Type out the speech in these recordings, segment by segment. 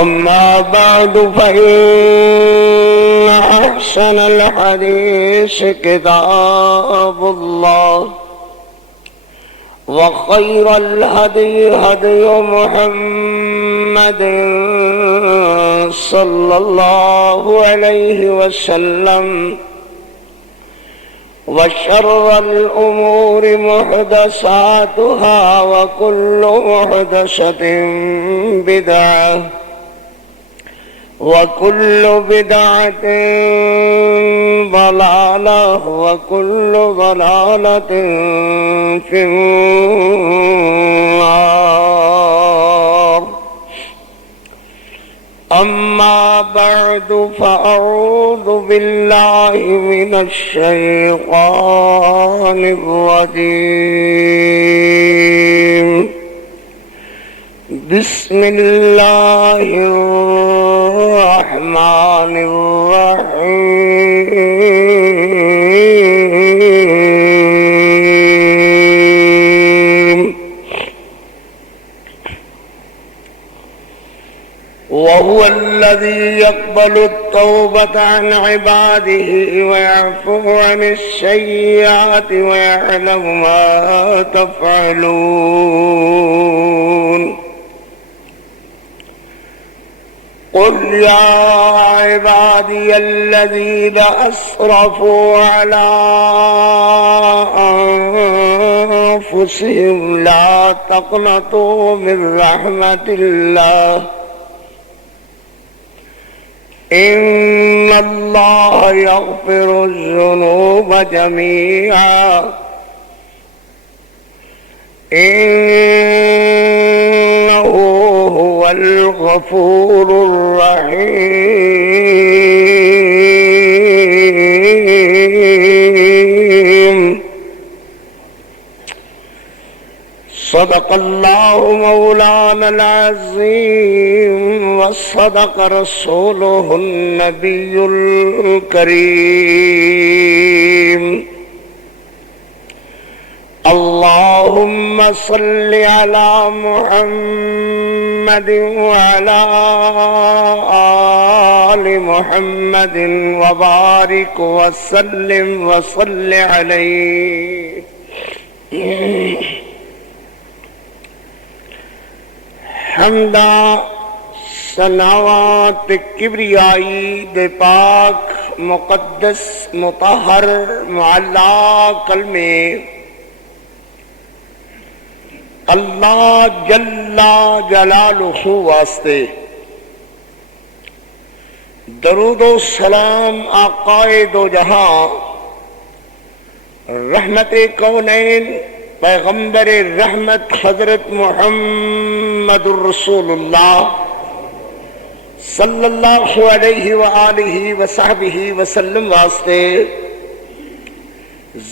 أما بعد فإن أحسن الحديث كتاب الله وخير الهدي هدي محمد صلى الله عليه وسلم وشر الأمور محدثاتها وكل محدثة بدعة وكل بدعة ضلالة وكل ضلالة في النار. أما بعد فأعوذ بالله من الشيطان الرجيم. بسم الله الرحمن الرحيم. وهو الذي يقبل التوبة عن عباده ويعفو عن السيئات ويعلم ما تفعلون. قل يا عبادي الذين أسرفوا على أنفسهم لا تقنطوا من رحمة الله إن الله يغفر الذنوب جميعا إنه هو الغفور الرحيم. صدق الله مولانا العظيم وصدق رسوله النبي الكريم. اللهم صل على محمد وعلى آل محمد وبارك وسلم وصل عليه. حمدا ثناوات کبریائی دے پاک مقدس مطہر معلا کلمے اللہ جل جلالہ واسطے درود و سلام آقائے دو جہاں رحمت کونین پیغمبر رحمت حضرت محمد الرسول اللہ صلی اللہ علیہ وآلہ وصحبہ وسلم واسطے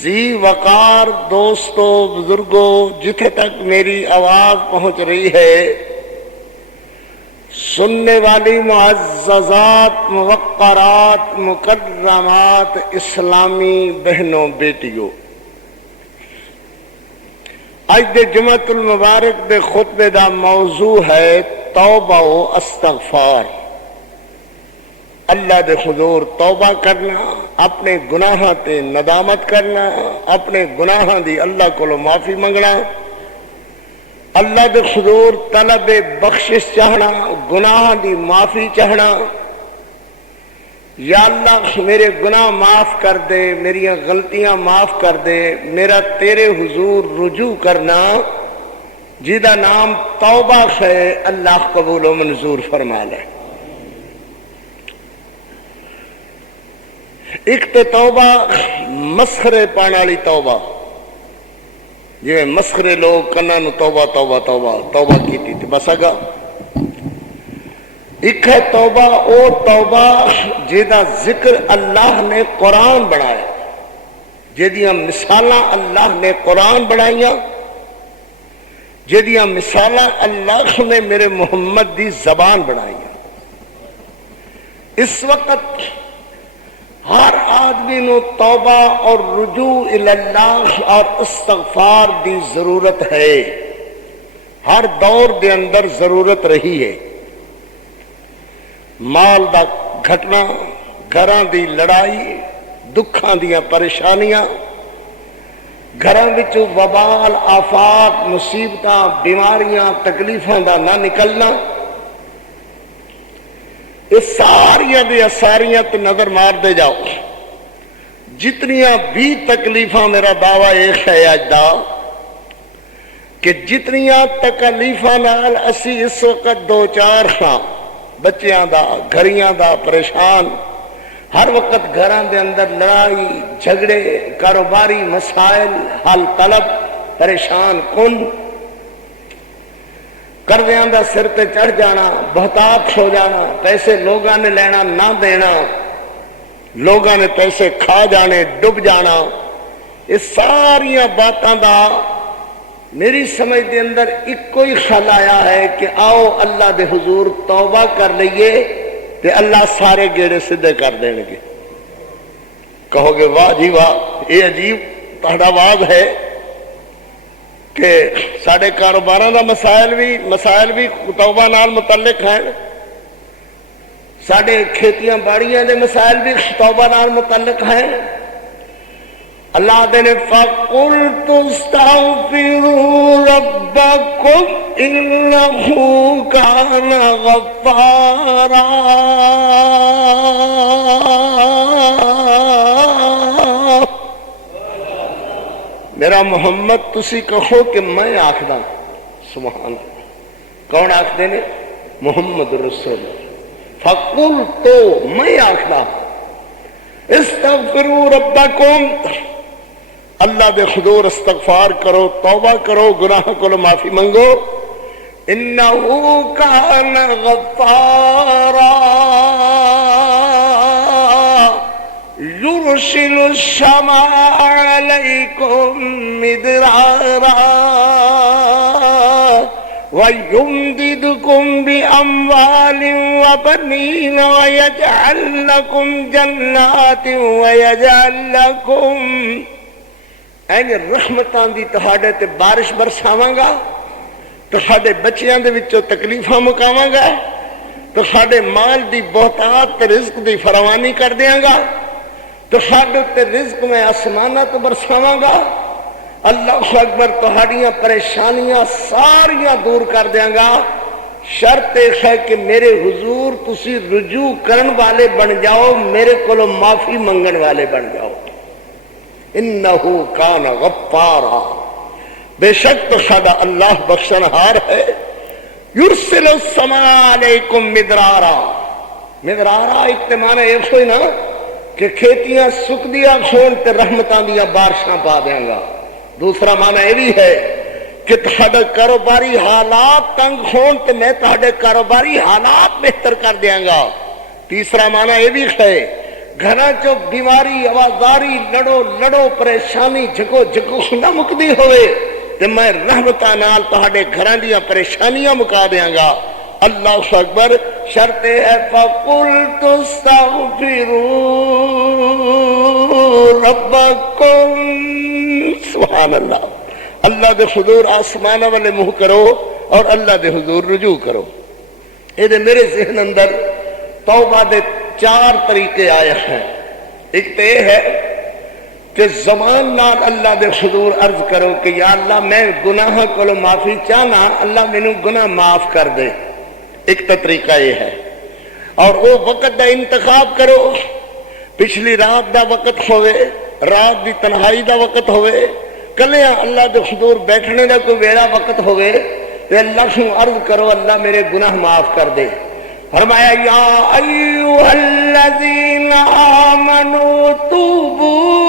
ذی وقار دوستو بزرگوں جتھے تک میری آواز پہنچ رہی ہے، سننے والی معززات موقرات مکرمات اسلامی بہنوں بیٹیوں، آج دے جمعۃ المبارک دے خطبے دا موضوع ہے توبہ و استغفار. اللہ دے حضور توبہ کرنا، اپنے گناہاں تے ندامت کرنا، اپنے گناہاں دی اللہ کو معافی منگنا، اللہ دے حضور طلب بخشش چاہنا، گناہاں دی معافی چاہنا. یا اللہ میرے گناہ معاف کر دے، میری غلطیاں معاف کر دے، میرا تیرے حضور رجوع کرنا جیدہ نام توبہ ہے، اللہ قبول و منظور فرما لے. ایک تے توبہ مسخرے پانے والی توبہ، جی مسخرے لوگ کنا نو توبہ توبہ توبہ توبہ کیتی تھی بس اگا. ایک ہے توبہ او توبہ جیدہ ذکر اللہ نے قرآن بنایا، جیدیاں مثالاں اللہ نے قرآن بنائیاں، جیدیاں مثالاں اللہ نے میرے محمد دی زبان بنائیاں. اس وقت ہر آدمی نو توبہ اور رجوع اللہ اور استغفار دی ضرورت ہے، ہر دور دے اندر ضرورت رہی ہے. مال دا گھٹنا، گھراں دی لڑائی، دکھاں دیاں پریشانیاں، گھراں وچوں وبال، آفات، مصیبتاں، بیماریاں، تکلیفاں دا نہ نکلنا، اس ساریاں دے ساریاں تے نظر مار دے جاؤ۔ جتنیاں بھی تکلیفاں، میرا دعویٰ ایک ہے اج دا کہ جتنیاں تکلیفاں نال اسی اس وقت دو چار ہاں، بچیاں دا، گھریاں دا پریشان، ہر وقت گھراں دے اندر لڑائی جھگڑے، کاروباری مسائل حل طلب، پریشان کن، قرضیاں دا سر تے چڑھ جانا، بہتات ہو جانا، پیسے لوگاں نے لینا نہ دینا، لوگاں نے پیسے کھا جانے، ڈب جانا، یہ ساریاں باتاں دا میری سمجھ دے اندر ایک کوئی خیال آیا ہے کہ آؤ اللہ دے حضور توبہ کر لئیے تے اللہ سارے گیڑے سدھے کر دیں گے۔ کہو گے واہ جی واہ، یہ عجیب تہاڈا واز ہے کہ ساڑے کاروباراں دا مسائل بھی توبہ نال متعلق ہیں، ساڑے کھیتیاں باڑیاں دے مسائل بھی توبہ نال متعلق ہیں۔ اللہ دے نے فَقُلْتُ اسْتَغْفِرُوا رَبَّكُمْ إِنَّهُ كَانَ غَفَّارًا۔ میرا محمد تسی کہو کہ میں آخدا، سبحان اللہ، کون آخدے نے؟ محمد رسول اللہ۔ فَقُلْتُ میں آخدا، استغفروا ربکم، اللہ دے حضور استغفار کرو، توبہ کرو، گناہ کو معافی منگو، انہو کان غفارا یرسل السماء علیکم مدرارا وَيُمْدِدْكُمْ بِأَمْوَالٍ وَبَنِينَ وَيَجْعَلْ لَكُمْ جَنَّاتٍ وَيَجْعَلْ لَكُمْ، این رحمتاں دی تہاڈے تے بارش برساواں گا، تہاڈے بچیاں دے وچوں تکلیفاں مکاواں گا، تہاڈے مال دی بہتات تے رزق دی فراوانی کر دیاں گا، تہاڈے تے رزق میں آسمانات برساواں گا، اللہ اکبر، تہاڈیاں پریشانیاں ساریاں دور کر دیاں گا، شرط ایک ہے کہ میرے حضور تسی رجوع کرن والے بن جاؤ، میرے کولو معافی منگن والے بن جاؤ۔ انہو کان غفارا، بے شک تو سادہ اللہ بخشنہار ہے۔ یرسل السماء علیکم مدرارا، مدرارا اجتماع ایک ہوئی نا کہ کھیتیاں سک دیا کھون تے رحمتاں دیا بارشاں پا دیاں گا۔ دوسرا معنی یہ بھی ہے کہ تہاڈے کاروباری حالات تنگ ہون تے میں تہاڈے کاروباری حالات بہتر کر دیاں گا۔ تیسرا معنی یہ بھی ہے گھراں چو بیماری، آوازاری، لڑو پریشانی جھگو نہ مکدی ہوئے تے میں رحمتاں نال تہاڈے گھراں دیاں پریشانیاں مکا دیاں گا۔ اللہ اکبر، شرط ہے فَقُلْتُ اسْتَغْفِرُوا رَبَّكُمْ، سبحان اللہ، اللہ دے حضور آسمان والے منہ کرو اور اللہ دے حضور رجوع کرو۔ یہ میرے ذہن اندر توبہ دے چار طریقے آئے ہیں۔ ایک تو یہ ہے کہ زبان نال اللہ دے حضور عرض کرو کہ یا اللہ میں گناہ کو معافی چاہنا، اللہ مینوں گناہ معاف کر دے، ایک تو طریقہ یہ ہے۔ اور وہ وقت دا انتخاب کرو، پچھلی رات دا وقت ہوئے، رات دی تنہائی دا وقت ہوئے، کلیاں اللہ دے حضور بیٹھنے دا کوئی ویڑا وقت ہوئے تو اللہ سے عرض کرو اللہ میرے گناہ معاف کر دے۔ فرمایا یا ایوہ الذین آمنوا توبوا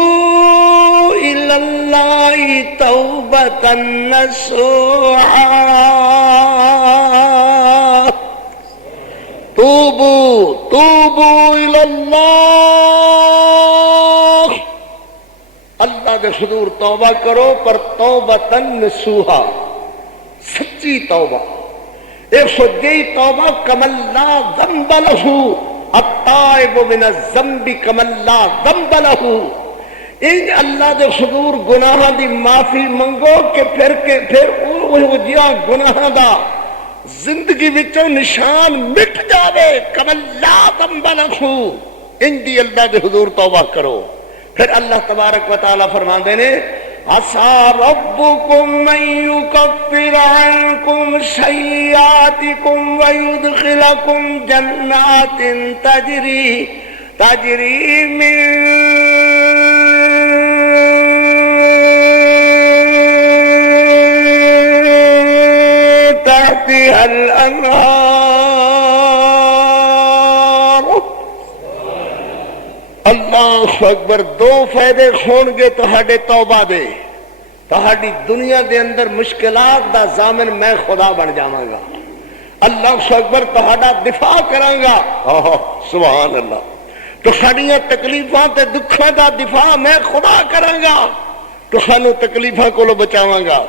الاللہ توبتا نصوحا، توبوا الاللہ، اللہ دے حضور توبہ کرو، پر توبتا نصوحا، سچی توبہ، ایک خودی توبہ کمل لا ذنب لہو، التائب من الذنب کمل لا ذنب لہو، ان اللہ دے حضور گناہ دی معافی منگو کہ پھر وہ جیاں گناہ دا زندگی وچوں نشان مٹ جاوے کمل لا تنبلخو اندی اللہ دے حضور توبہ کرو. پھر اللہ تبارک و تعالی فرماندے نے عسى ربكم أن يكفر عنكم سيئاتكم ويدخلكم جنات تجري من تحتها الأنهار. اللہ اکبر. دو فائدے کھون گے تہاڈے توبہ دے. تہاڈی دنیا دے اندر مشکلات دا ضامن میں خدا بن جاواں گا. اللہ اکبر. تہاڈا دفاع کراں گا. سبحان اللہ. تہاڈیاں تکلیفاں تے دکھاں دا دفاع میں خدا کراں گا. تہانوں تکلیفاں کولوں بچاواں گا،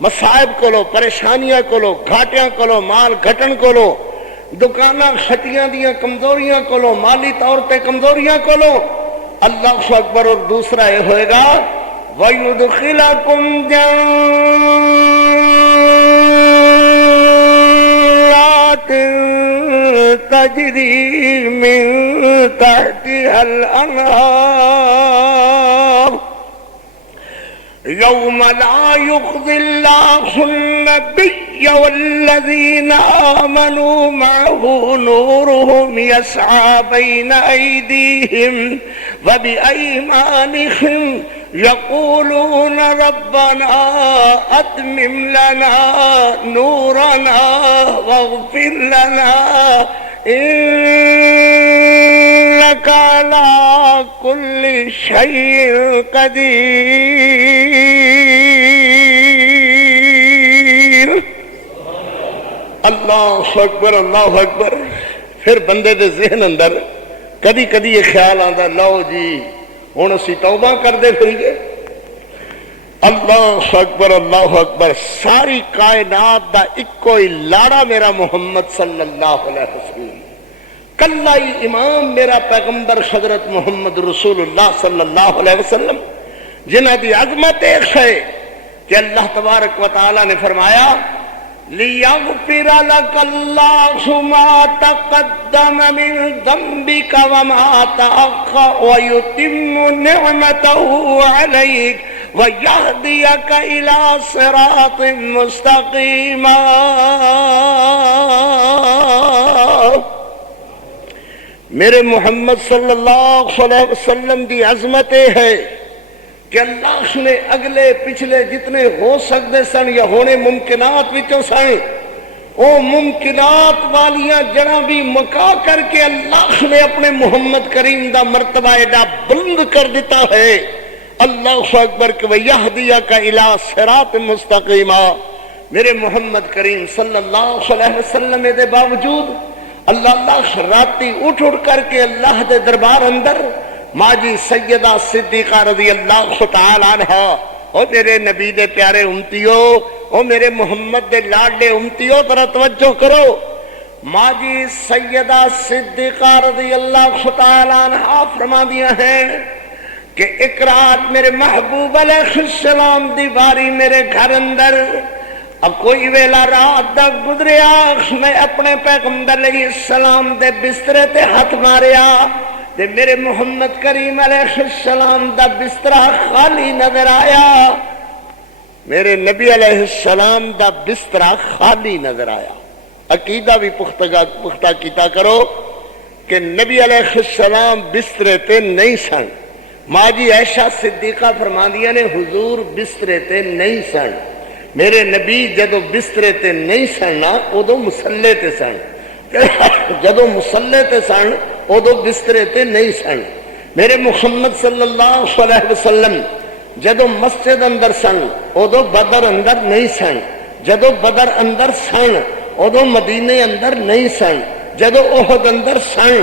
مصائب کولوں، پریشانیاں کولوں، گھاٹیاں کولوں، مال گھٹن کولوں، دکاناں کھٹیاں دیاں کمزوریاں کولوں، مالی طور تے کمزوریاں کولوں. اللہ اکبر. اور دوسرا یہ ہوئے گا وَيُدْخِلَكُمْ جَنَّاتٍ تَجْرِي مِن تَحْتِهَا الْأَنْهَارُ يَوْمَ لَا يُخْزِي اللَّهُ النَّبِيَّ وَالَّذِينَ آمَنُوا مَعَهُ نُورُهُمْ يَسْعَى بَيْنَ أَيْدِيهِمْ وَبِأَيْمَانِهِمْ يَقُولُونَ رَبَّنَا أَتْمِمْ لَنَا نُورَنَا وَاغْفِرْ لَنَا إِنَّكَ عَلَى كُلِّ شَيْءٍ قَدِيرٌ. اللہ اکبر. اللہ اکبر. پھر بندے دے ذہن اندر کدی کدی یہ خیال آتا لو جی ہن اسی توبہ کر دے پھر گئے. اللہ اکبر. اللہ اکبر. ساری کائنات دا اکو ہی لاڑا میرا محمد صلی اللہ علیہ وسلم، کلا ہی امام میرا پیغمبر حضرت محمد رسول اللہ صلی اللہ علیہ وسلم، جنہ دی عظمت ایک ہے کہ اللہ تبارک و تعالی نے فرمایا لِيَغْفِرَ لَكَ اللَّهُ مَا تَقَدَّمَ مِن ذَنبِكَ وَمَا تَأَخَّرَ وَيُتِمُّ نِعْمَتَهُ عَلَيْكَ وَيَهْدِيَكَ إِلَى صِرَاطٍ مُسْتَقِيمٍ. میرے محمد صلی اللہ علیہ وسلم دی عظمت ہے کہ اللہ نے اگلے پچھلے جتنے ہو سکتے سن یا ہونے ممکنات وچوں سن، او ممکنات والیاں جڑاں بھی مکا کر کے اللہ نے اپنے محمد کریم دا مرتبہ ایڈا بلند کر دیتا ہے. اللہ اکبر. کہ وَيَهْدِيَكَ إِلَى صِرَاطٍ مُسْتَقِيمٍ. میرے محمد کریم صلی اللہ علیہ وسلم دے باوجود اللہ راتی اٹھ کر کے اللہ دے دربار اندر ماجی سیدہ صدیقہ رضی اللہ تعالی عنہ، او میرے نبی دے پیارے امتیو، او میرے محمد دے لاڈلے امتیو، ذرا توجہ کرو. ماجی سیدہ صدیقہ رضی اللہ تعالی عنہ فرما دیا ہے کہ ایک رات میرے محبوب علیہ السلام دی باری میرے گھر اندر، اب کوئی ویلا رات دا گزریا، میں اپنے پیغمبر علیہ السلام دے بسترے تے ہاتھ ماریا تے میرے محمد کریم علیہ السلام دا بسترہ خالی نظر آیا. میرے نبی علیہ السلام دا بسترہ خالی نظر آیا. عقیدہ بھی پختہ کیتا کرو کہ نبی علیہ السلام بسترے تے نہیں سن. ماں جی عائشہ صدیقہ فرماندیاں نے حضور بسترے تے نہیں سن. میرے نبی جدو بسترے تے نہیں سن نا ادو مسلے تے سن، جدو مسلے تے سن ادو بسترے تے نہیں سن. میرے محمد صلی اللہ علیہ وسلم جدو مسجد اندر سن ادو بدر اندر نہیں سن، جدو بدر اندر سن ادو مدینے اندر نہیں سن، جدو احد اندر سن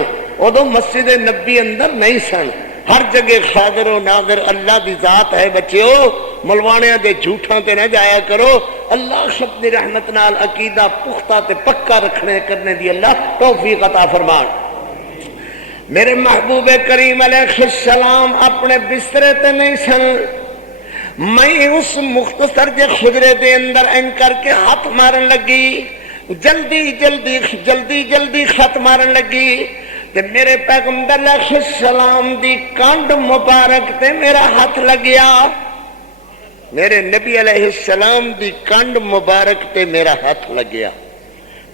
ادو مسجد نبی اندر نہیں سن. ہر جگہ خاضر و ناظر اللہ دی ذات ہے. بچیو ملوانیاں دے جھوٹاں تے نہ جایا کرو. اللہ اپنی رحمت نال عقیدہ پختہ تے پکا رکھنے کرنے دی اللہ توفیق عطا فرمان. میرے محبوب کریم علیہ السلام اپنے بسترے تے نہیں سن. میں اس مختصر جے خجرے دے اندر ان کر کے ہاتھ مارن لگی. جلدی جلدی جلدی جلدی خط مارن لگی تے میرے پیغمبر علیہ السلام دی کانڈ مبارک تے میرا ہاتھ لگیا، میرے نبی علیہ السلام دی کانڈ مبارک تے میرا ہاتھ لگیا،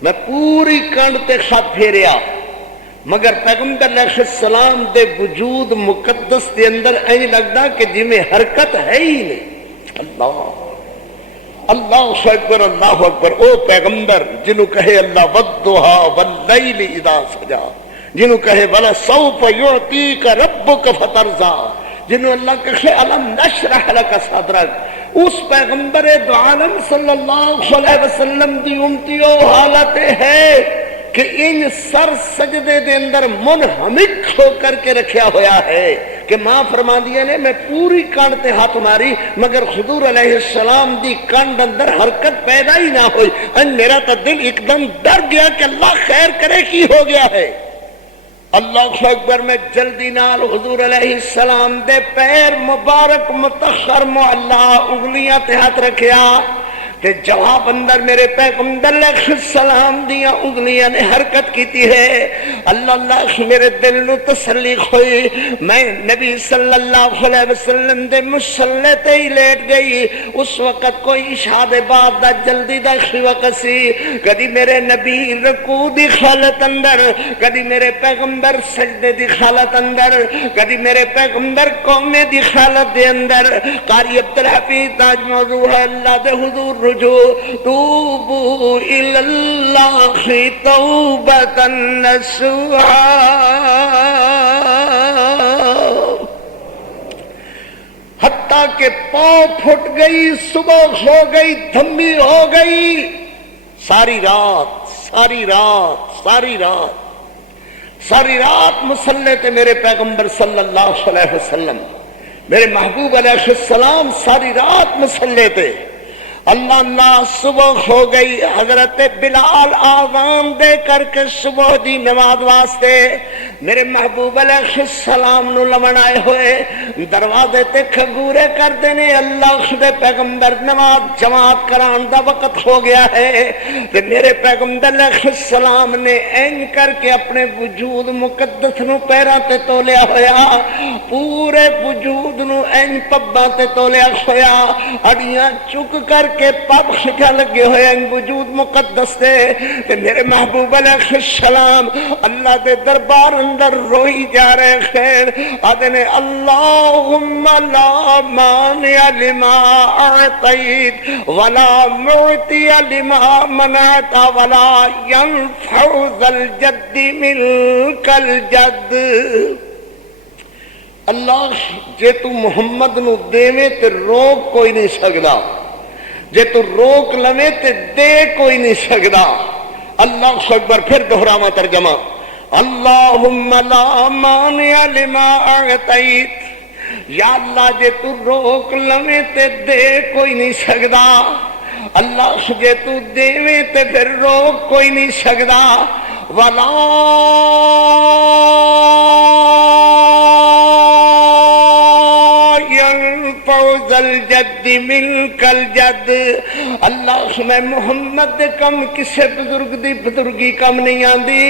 میں پوری کانڈ تے خط پھیریا، مگر پیغمبر علیہ السلام دے وجود مقدس دے اندر این لگدا کہ جی میں حرکت ہے ہی نہیں۔ اللہ اکبر اللہ اکبر۔ او پیغمبر جنہوں کہے اللہ والضحا واللیل اذا سجا، جنہوں کہے وَلَسَوْفَ يُعْطِيكَ رَبُّكَ فَتَرْضَىٰ، جنہوں اللہ کہے الم نشرح لك صدرك، اس پیغمبر دو عالم صلی اللہ علیہ وسلم دی امتیوں حالت ہے کہ ان سر سجدے دے اندر منہمک ہو کر کے رکھیا ہویا ہے کہ ماں فرما دیا نے میں پوری کانڈ تے ہاتھ ماری مگر حضور علیہ السلام دی کانڈ اندر حرکت پیدا ہی نہ ہوئی۔ ان میرا تا دل ایک دم ڈر گیا کہ اللہ خیر کرے کی ہو گیا ہے۔ اللہ اکبر، میں جلدی نال حضور علیہ السلام دے پیر مبارک متخر معلا انگلیاں تے ہاتھ رکھیا کہ جواب اندر میرے پیغمبر علیہ السلام دیا انگلیاں نے حرکت کیتی ہے۔ اللہ میرے دل نو تسلی ہوئی، میں نبی صلی اللہ علیہ وسلم دے مصلی تے ہی لیٹ گئی۔ اس وقت کوئی عشاء دے بعد دا جلدی دا وقت سی، کدی میرے نبی رکوع دی حالت اندر، کدی میرے پیغمبر سجدے دی حالت اندر، کدی میرے پیغمبر قومے دی حالت دے اندر۔ قاری عبدالحفیظ تاج موضوع ہے اللہ دے حضور توبوا الى اللہ توبۃ نصوحا، حتیٰ کہ پاؤں پھٹ گئی، صبح ہو گئی، دھمی ہو گئی، ساری رات مصلی تے میرے پیغمبر صلی اللہ علیہ وسلم، میرے محبوب علیہ السلام ساری رات مصلی تے۔ اللہ صبح ہو گئی، حضرت بلال آذان دے کر کے صبح دی نماز واسطے میرے محبوب علیہ السلام نو لمن آئے ہوئے، دروازے تے کھگورے کر دینے اللہ دے پیغمبر نماز جماعت کران دا وقت ہو گیا ہے۔ کہ میرے پیغمبر علیہ السلام نے این کر کے اپنے وجود مقدس نو پیرا تے تولیا ہویا، پورے وجود نو این پبا تے تولیا ہویا، اڑیاں چک کر کے پب خٹا لگے ہوئے ان وجود مقدس دے۔ کہ میرے محبوب علیہ السلام اللہ دے دربار اندر روئی جا رہے خیر آدھنے اللہم لا مانع لما اعطیت ولا معطی لما منعت ولا ينفع ذا الجد منک الجد۔ اللہ جے تو محمد نو دیوے تے روک کوئی نہیں سکدا، جے تو روک لوے تے دے کوئی نہیں سکدا۔ اللہ اکبر، پھر دہراواں ترجمہ، اللہم لا مانع لما اعطیت، یا اللہ جے تو روک لوے تے دے کوئی نہیں سکدا، اللہ جے تو دیوے تے پھر روک کوئی نہیں سکدا، ولا ذا الجد منک الجد۔ اللہ میں محمد دے کم کسے بزرگ دی بزرگی کم نہیں آندی،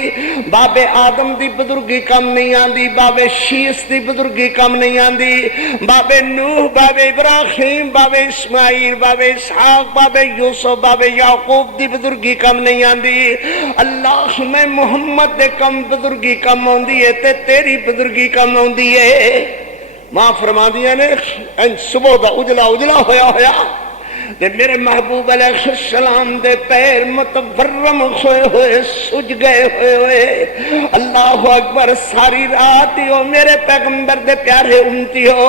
باب آدم دی بزرگی کم نہیں آندی، باب شیس دی بزرگی کم نہیں آندی، باب نوح، باب ابراہیم، باب اسماعیل، باب اسحاق، باب یوسف، باب یعقوب دی بزرگی کم نہیں آندی۔ اللہ میں محمد دے کم بزرگی کم آندی ہے تے تیری بزرگی کم آندی ہے۔ ماں فرما دیا نے صبح دا اجلا اجلا ہویا کہ میرے محبوب علیہ السلام دے پیر متورم ہوئے ہوئے سج گئے ہوئے۔ اللہ اکبر، ساری رات ہی ہو میرے پیغمبر دے پیارے امتی ہو،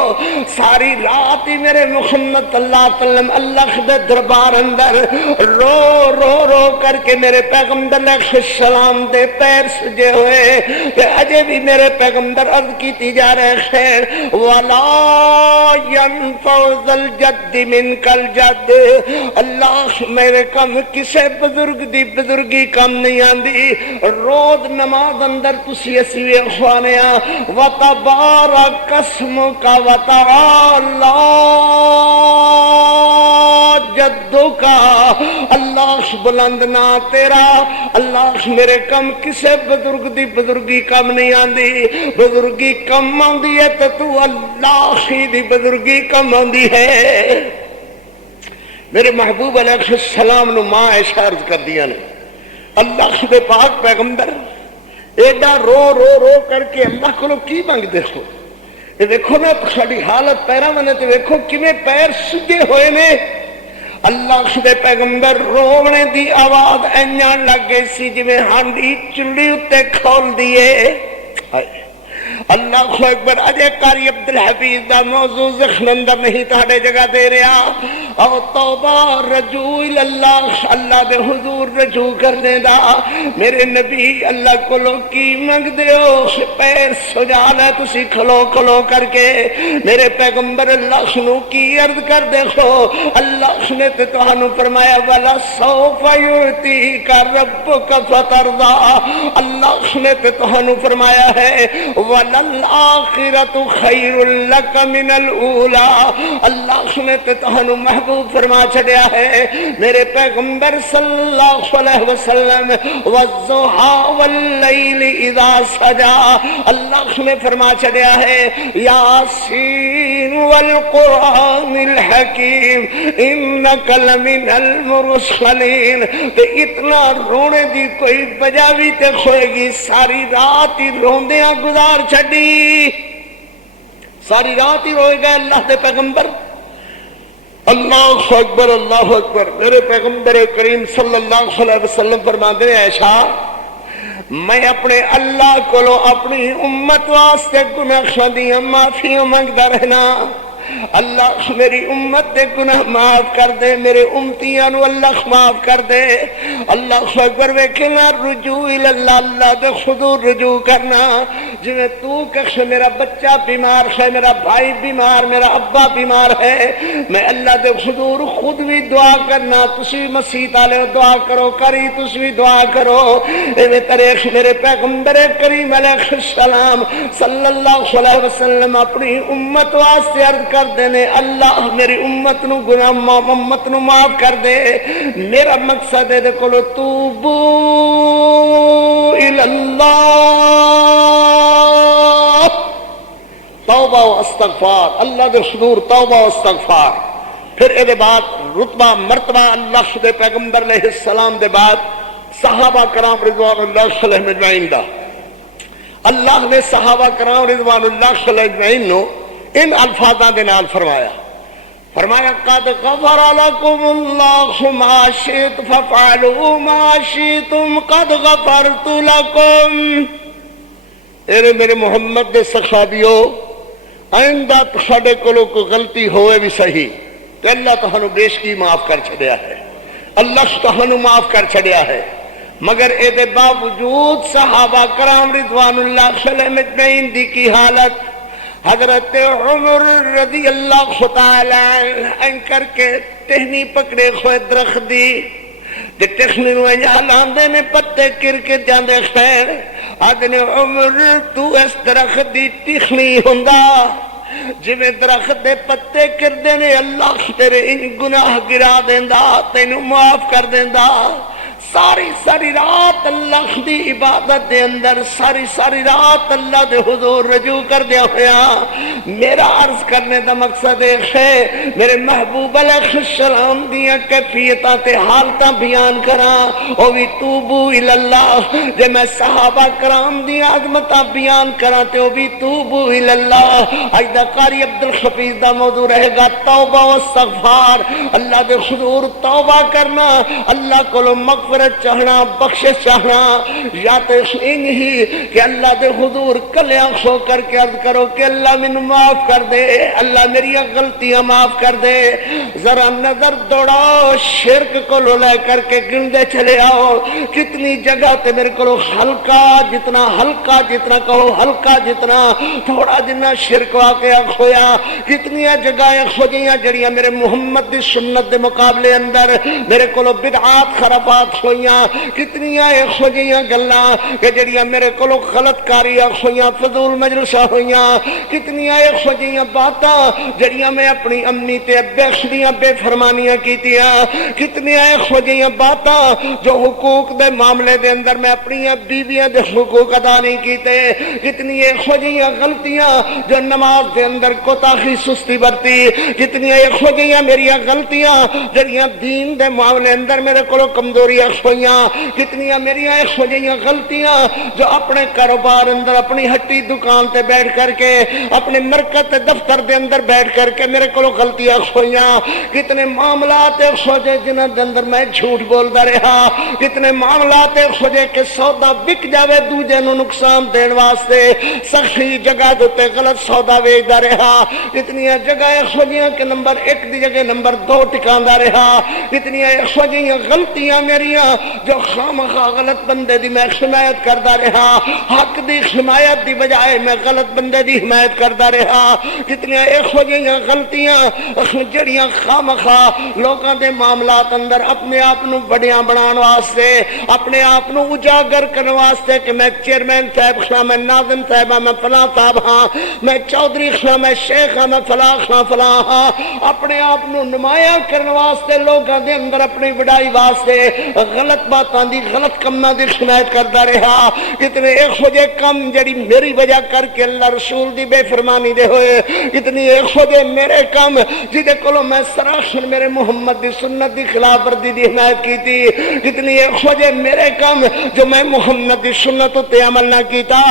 ساری رات ہی میرے محمد صلی اللہ علیہ وسلم اللہ دے دربار اندر رو رو رو کر کے میرے پیغمبر علیہ السلام دے پیر سجے ہوئے کہ اجے بھی میرے پیغمبر عرض کیتی جا رہے خیر وَلَا يَنفَعُ ذَا الْجَدِّ مِنْكَ الْجَدِّ۔ اللہ میرے کم کسے بزرگ دی بزرگی کم نہیں آندی۔ روز نماز اندر تسی اسوی اخوانیا وَتَبَارَكَ اسْمُكَ وَتَعَالَى جدو کا، اللہ بلند نا تیرا، اللہ میرے کم کسے بزرگ دی بزرگی کم نہیں آندی، بزرگی کم آندی ہے تو اللہ دی بزرگی کم آندی ہے۔ میرے محبوب علیہ السلام نو ماں عائشہ عرض کر دیا نے، اللہ دے پاک پیغمبر ایڈا رو رو رو کر کے اللہ کو کی منگ دیکھو، یہ دیکھو نا ساری حالت پیرا منے تے دیکھو کیویں پیر سجے ہوئے نے۔ اللہ دے پیغمبر رونے دی آواز اینیاں لگ گئی سی جویں ہانڈی چلی اتے کھول دیے۔ اللہ اکبر۔ اجے قاری عبدالحفیظ دا موضوع ذہن اندر نہیں تہاڈے جگہ دے رہا، او توبہ رجوع اللہ، اللہ دے حضور رجوع کرنے دا۔ میرے نبی اللہ کولو کی منگ دیو، پیر سجا لے تسی کھلو کھلو کر کے۔ میرے پیغمبر اللہ نو کی عرض کر دیکھو، اللہ نے تے تہانوں فرمایا ولا سوف یعطیک ربک فترضی، اللہ نے تے تہانوں فرمایا ہے وَلَلْآخِرَةُ خَيْرٌ لَكَ مِنَ الْأُولَى، اللہ نے تے تہانوں محبوب فرما چھڑیا ہے۔ میرے پیغمبر صلی اللہ علیہ وسلم وَالضُّحَىٰ وَاللَّيْلِ اِذَا سَجَىٰ، اللہ نے فرما چھڑیا ہے یاسین وَالْقُرْآنِ الْحَکِيمِ اِنَّكَ لَمِنَ الْمُرْسَلِينَ۔ تے اتنا رونے دی کوئی وجہ بھی تے ہوئے گی، ساری رات ہی روندیاں گزار چھڑی، ساری رات ہی روئے گئے اللہ دے پیغمبر۔ اللہ اکبر اللہ اکبر۔ میرے پیغمبر کریم صلی اللہ علیہ وسلم فرماتے ہیں عائشہ میں اپنے اللہ کو اپنی امت واسطے گناہ دیاں معافیاں منگدا رہنا، اللہ میری امت دے گناہ معاف کر دے، میرے امتیاں نو اللہ معاف کر دے۔ اللہ اکبر۔ ویکھنا رجوع اللہ، اللہ دے حضور رجوع کرنا، جویں تو کہش میرا بچہ بیمار ہے، میرا بھائی بیمار، میرا ابا بیمار ہے، میں اللہ دے حضور خود بھی دعا کرنا، تسی مسیح والے دعا کرو، کری تسی بھی دعا کرو۔ ایویں طرح میرے پیغمبر کریم علیہ السلام صلی اللہ علیہ وسلم اپنی امت واسطے عرض کر دینے اللہ میری امت نو گناہ امت نو معاف کر دے۔ میرا مقصد ہے کولو توبو الاللہ، توبہ و استغفار، اللہ دے حضور توبہ و استغفار۔ پھر اے دے بعد رتبہ مرتبہ اللہ دے پیغمبر علیہ السلام دے بعد صحابہ کرام رضوان اللہ علیہم اجمعین دا، اللہ نے صحابہ کرام رضوان اللہ علیہم اجمعین نو ان الفاظاں دے نال فرمایا قد غفر لکم اللہ ما شئت ففعلوا ما شئتم قد غفرت لکم۔ اے میرے محمد دے صحابیو، آئندہ ساڈے کولوں کوئی غلطی ہوئے بھی صحیح تو اللہ تہانوں بیشکی معاف کر چھڑیا ہے، اللہ تہانوں معاف کر چھڑیا ہے۔ مگر اے دے باوجود صحابہ کرام رضوان اللہ علیہم اجمعین دی کی حالت، حضرت عمر رضی اللہ تعالی عنہ کر کے ٹہنی پکڑے ہوئے درخت دی، جے ٹہنی نو ہلاندے نے پتے گر کے جاندے خیر، آدھنے عمر تو اس درخت دی ٹہنی ہوندا، جویں درخت دے پتے گردے نے اللہ تیرے ان گناہ گرا دیندا، تینوں معاف کر دیندا۔ ساری ساری رات اللہ دی عبادت دے اندر، ساری ساری رات اللہ دے حضور رجوع کر دیا ہویا۔ میرا عرض کرنے دا مقصد ہے میرے محبوب علیہ السلام دیاں کیفیتاں تے حالتاں بیان کراں، او بھی توبو الاللہ۔ جے میں صحابہ کرام دیاں عظمتاں بیان کراں تے او بھی توبو الاللہ۔ اج دا قاری عبدالحفیظ دا موضوع رہے گا توبہ و استغفار، اللہ دے حضور توبہ کرنا، اللہ کو مغفرت چاہنا، بخشش چاہنا، یا تو ہی کہ اللہ دے حضور کلیاں سو کر کے عرض کرو کہ اللہ مینوں معاف کر دے، اللہ میری غلطیاں معاف کر دے۔ ذرا نظر دوڑاؤ شرک کو لے کر کے گندے چلے آؤ، کتنی جگہ تے میرے کو ہلکا جتنا کہو ہلکا جتنا تھوڑا جنا شرک واقعہ کھویا، کتنی جگہیں کھوجیاں جڑیاں میرے محمد دی سنت دے مقابلے اندر میرے کو بدعات خرافات ہوئیاں کتنی ایسو جیاں گلاں کہ جڑیاں میرے کولوں غلط کاریاں ہوئیاں فضول مجلساں ہوئیاں کتنی ایسو جیاں باتاں جڑیاں میں اپنی امی تے ابے دیاں بے فرمانیاں کیتیاں کتنی ایسو جیاں باتاں جو حقوق دے معاملے دے اندر میں اپنی بیویاں دے حقوق ادا نہیں کیتے کتنی ایسو جیاں غلطیاں جو نماز دے اندر کوتاہی سستی برتی کتنی ایسو جیاں میری غلطیاں جڑیاں دین دے معاملے اندر میرے کولوں کمزوریاں ہوئیاں کتنی میری ایسو جیاں غلطیاں جو اپنے کاروبار اندر اپنی ہٹی دکان تے بیٹھ کر کے اپنے مرکز دفتر دے اندر بیٹھ کر کے میرے کولوں غلطیاں ہوئیاں کتنے معاملات سوچے جنہاں دے اندر میں جھوٹ بولدا رہا کتنے معاملات سوچے کہ سودا بک جاوے دوجے نو نقصان دین واسطے سخی جگہ تے غلط سودا ویچدا رہا کتنی جگہ سوچیاں کہ نمبر 1 دی جگہ نمبر 2 ٹکاندا رہا کتنی سوچیاں غلطیاں میریاں جو خامخواہ غلط بندے دی میں حمایت کردا رہا حق دی حمایت دی بجائے میں غلط بندے دی حمایت کردا رہا کتنی ایسو جیاں غلطیاں جڑیاں خامخواہ لوکاں دے معاملات اندر اپنے آپ نو بڑیاں بنان واسطے اپنے آپ نو اجاگر کرنے واسطے کہ میں چیئرمین صاحب ہاں میں ناظم صاحب ہاں میں فلاں صاحب ہاں میں چودھری ہاں میں شیخ ہاں میں فلاں ہاں اپنے آپ نو نمایاں کرنے واسطے لوکاں دے اندر اپنی بڑائی واسطے غلط باتاں دی غلط کماں دی حمایت کردا رہا کتنے ایک وجہ کم جڑی میری وجہ کر کے اللہ رسول دی بے فرمانی دے ہوئے کتنی ایک وجہ میرے کم جدے کولو میں سراسر میرے محمد دی سنت دی خلاف ورزی دی حمایت کی تھی کتنی ایک وجہ میرے کم جو میں محمد دی سنت تے عمل نہ کیتا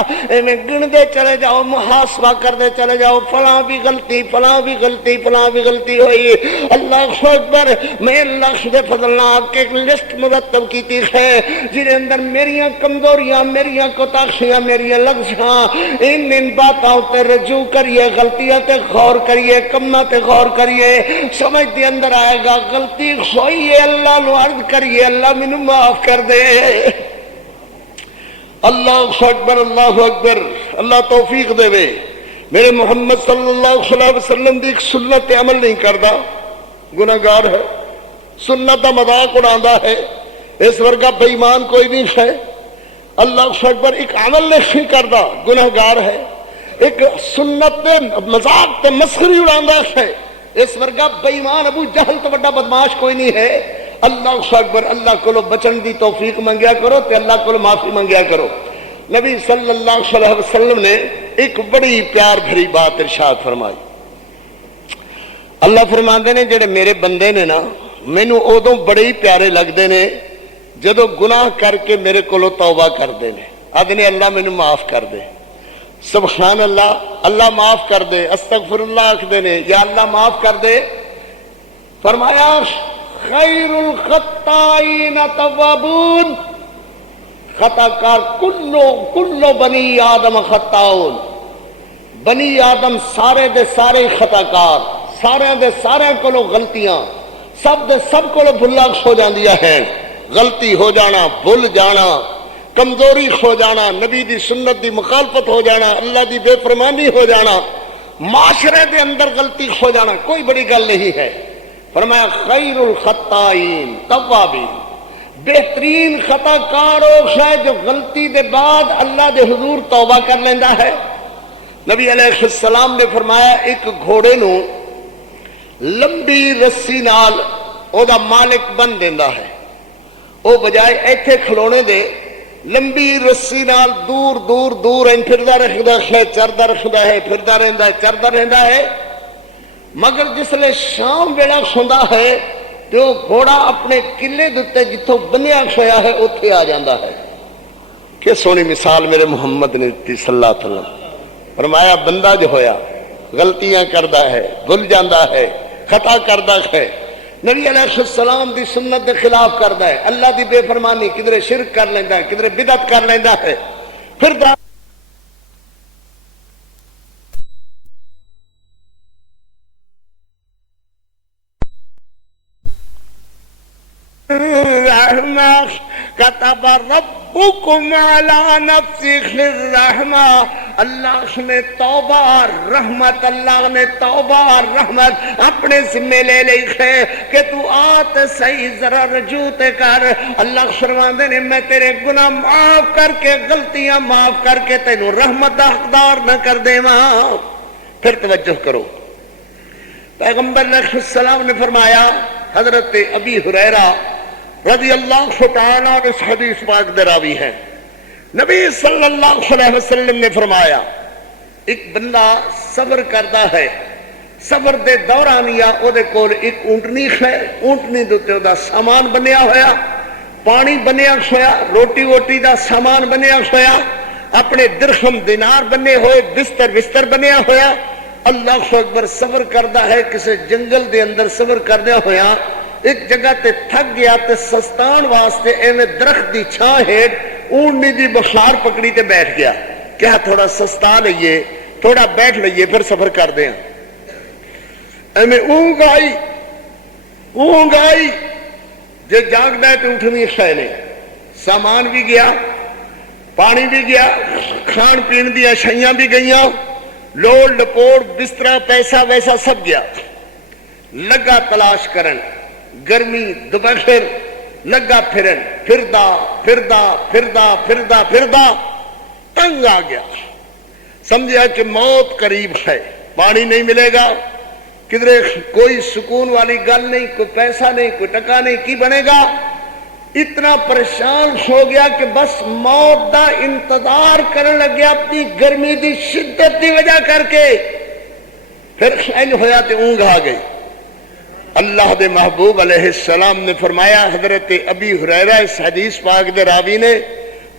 میں گن دے چلے جاؤ محاسبہ کر دے چلے جاؤ فلاں بھی غلطی فلاں بھی غلطی فلاں بھی غلطی ہوئی اللہ اکبر میں اللہ دے فضل نہ ایک لسٹ مرتب کیتی ہے جن اندر میریاں کمزوریاں میریاں کوتاہیاں میریاں لغزشاں ان باتوں تے رجوع کریے غلطیاں تے غور کریے کماں تے غور کریے سمجھ دے اندر آئے گا غلطی ہوئی ہے اللہ نو عرض کریے اللہ مینوں معاف کر دے اللہ اکبر اللہ توفیق دے وے میرے محمد صلی اللہ علیہ وسلم دی ایک سنت تے عمل نہیں کردا گناہگار ہے سنت دا مذاق اڑاندا ہے اس ورگا بے ایمان کوئی نہیں ہے اللہ اکبر ایک عمل نہیں کردا گناہگار ہے ایک سنت تے مذاق تے مسخری اڑاندا ہے اس ورگا بے ایمان ابو جہل تو بڑا بدماش کوئی نہیں ہے اللہ اکبر اللہ کو بچن دی توفیق منگیا کرو تے اللہ کو معافی منگیا کرو نبی صلی اللہ علیہ وسلم نے ایک بڑی پیار بھری بات ارشاد فرمائی اللہ فرماندے نے جڑے میرے بندے نے نا مینوں ادوں بڑے ہی پیارے لگدے نے جدو گناہ کر کے میرے کولو توبہ کردے نے آدھنے اللہ مینوں معاف کر دے سبحان اللہ اللہ معاف کر دے استغفر اللہ آکھدے نے یا اللہ معاف کر دے فرمایا خیر الخطائین توابون خطا کار کلو بنی آدم خطاؤن بنی آدم سارے دے سارے خطا کار سارے دے سارے کولو غلطیاں سب دے سب کولو بھلا ہو جاندیاں ہیں غلطی ہو جانا بھول جانا کمزوری ہو جانا نبی دی سنت دی مخالفت ہو جانا اللہ دی بے فرمانی ہو جانا معاشرے دے اندر غلطی ہو جانا کوئی بڑی گل نہیں ہے فرمایا خیر الخطائین توابین بہترین خطا کار ہے جو غلطی دے بعد اللہ دے حضور توبہ کر لیندہ ہے نبی علیہ السلام نے فرمایا ایک گھوڑے نو لمبی رسی نال او دا مالک بن دیندہ ہے او بجائے ایتھے کھلونے دے لمبی رسی نال دور دور دور پھردا رکھدا ہے چردا رکھدا ہے پھردا رہندا ہے چردا رہندا ہے مگر جس لے شام ویلا سوندا ہے تو گھوڑا اپنے قلعے دتے جتھوں بنیا ہویا ہے اوتھے آ جاندا ہے کہ سونی مثال میرے محمد نے دی صلی اللہ علیہ وسلم فرمایا بندہ جو ہویا غلطیاں کردا ہے بھول جاندا ہے خطا کردا ہے نبی علیہ السلام دی سنت دے خلاف کردا ہے اللہ دی بے فرمانی کدھر شرک کر لیندا ہے کدھر بدعت کر لیندا ہے پھر رحمہ كتب ربكم على نفسه الرحمة اللہ نے توبہ اور رحمت، اللہ نے توبہ اور رحمت اپنے ذمے لے لی ہے کہ تو آت صحیح ذرا رجوع تے کر۔ اللہ فرماندے نے میں تیرے گناہ معاف کر کے، غلطیاں معاف کر کے تینوں رحمت دا حقدار نہ کر دے ماں۔ پھر توجہ کرو، پیغمبر علیہ السلام نے فرمایا، حضرت ابی ہریرہ رضی اللہ تعالیٰ عنہ اس حدیث پاک دے راوی ہیں، نبی صلی اللہ علیہ وسلم نے فرمایا ایک بندہ صبر کرتا ہے، صبر دے دوران یا او دے کول ایک اونٹنی ہے، اونٹنی دے تے دا سامان بنیا ہویا، پانی بنیا ہویا، روٹی ووٹی دا سامان بنیا ہویا، اپنے درہم دینار بنے ہوئے، بستر بنیا ہویا، اللہ اکبر صبر کردا ہے، کسی جنگل دے اندر صبر کردیا ہویا ایک جگہ تے تھک گیا تے سستان واسطے ایویں درخت دی چھاں ہیٹ اونٹنی دی بخار پکڑی تے بیٹھ گیا، کیا تھوڑا سستا لئیے، تھوڑا بیٹھ لئیے پھر سفر کر دیں۔ ایویں اونگ آئی جے جاگ دے تے اٹھنی خیر نہیں، سامان بھی گیا، پانی بھی گیا، کھان پین دیا شیاں بھی گئیاں، لوڑ لپوڑ بسترہ پیسہ ویسا سب گیا، لگا تلاش کرن، گرمی دوپہر لگا پھرن، پھردا تنگ آ گیا، سمجھا کہ موت قریب ہے، پانی نہیں ملے گا، کدھر کوئی سکون والی گل نہیں، کوئی پیسہ نہیں، کوئی ٹکا نہیں، کی بنے گا؟ اتنا پریشان ہو گیا کہ بس موت دا انتظار کرنے لگیا اپنی گرمی دی شدت دی وجہ کر کے، پھر خیال ہویا تے اونگ آ گئی۔ اللہ دے محبوب علیہ السلام نے فرمایا، حضرت ابی ہریرہ اس حدیث پاک دے راوی نے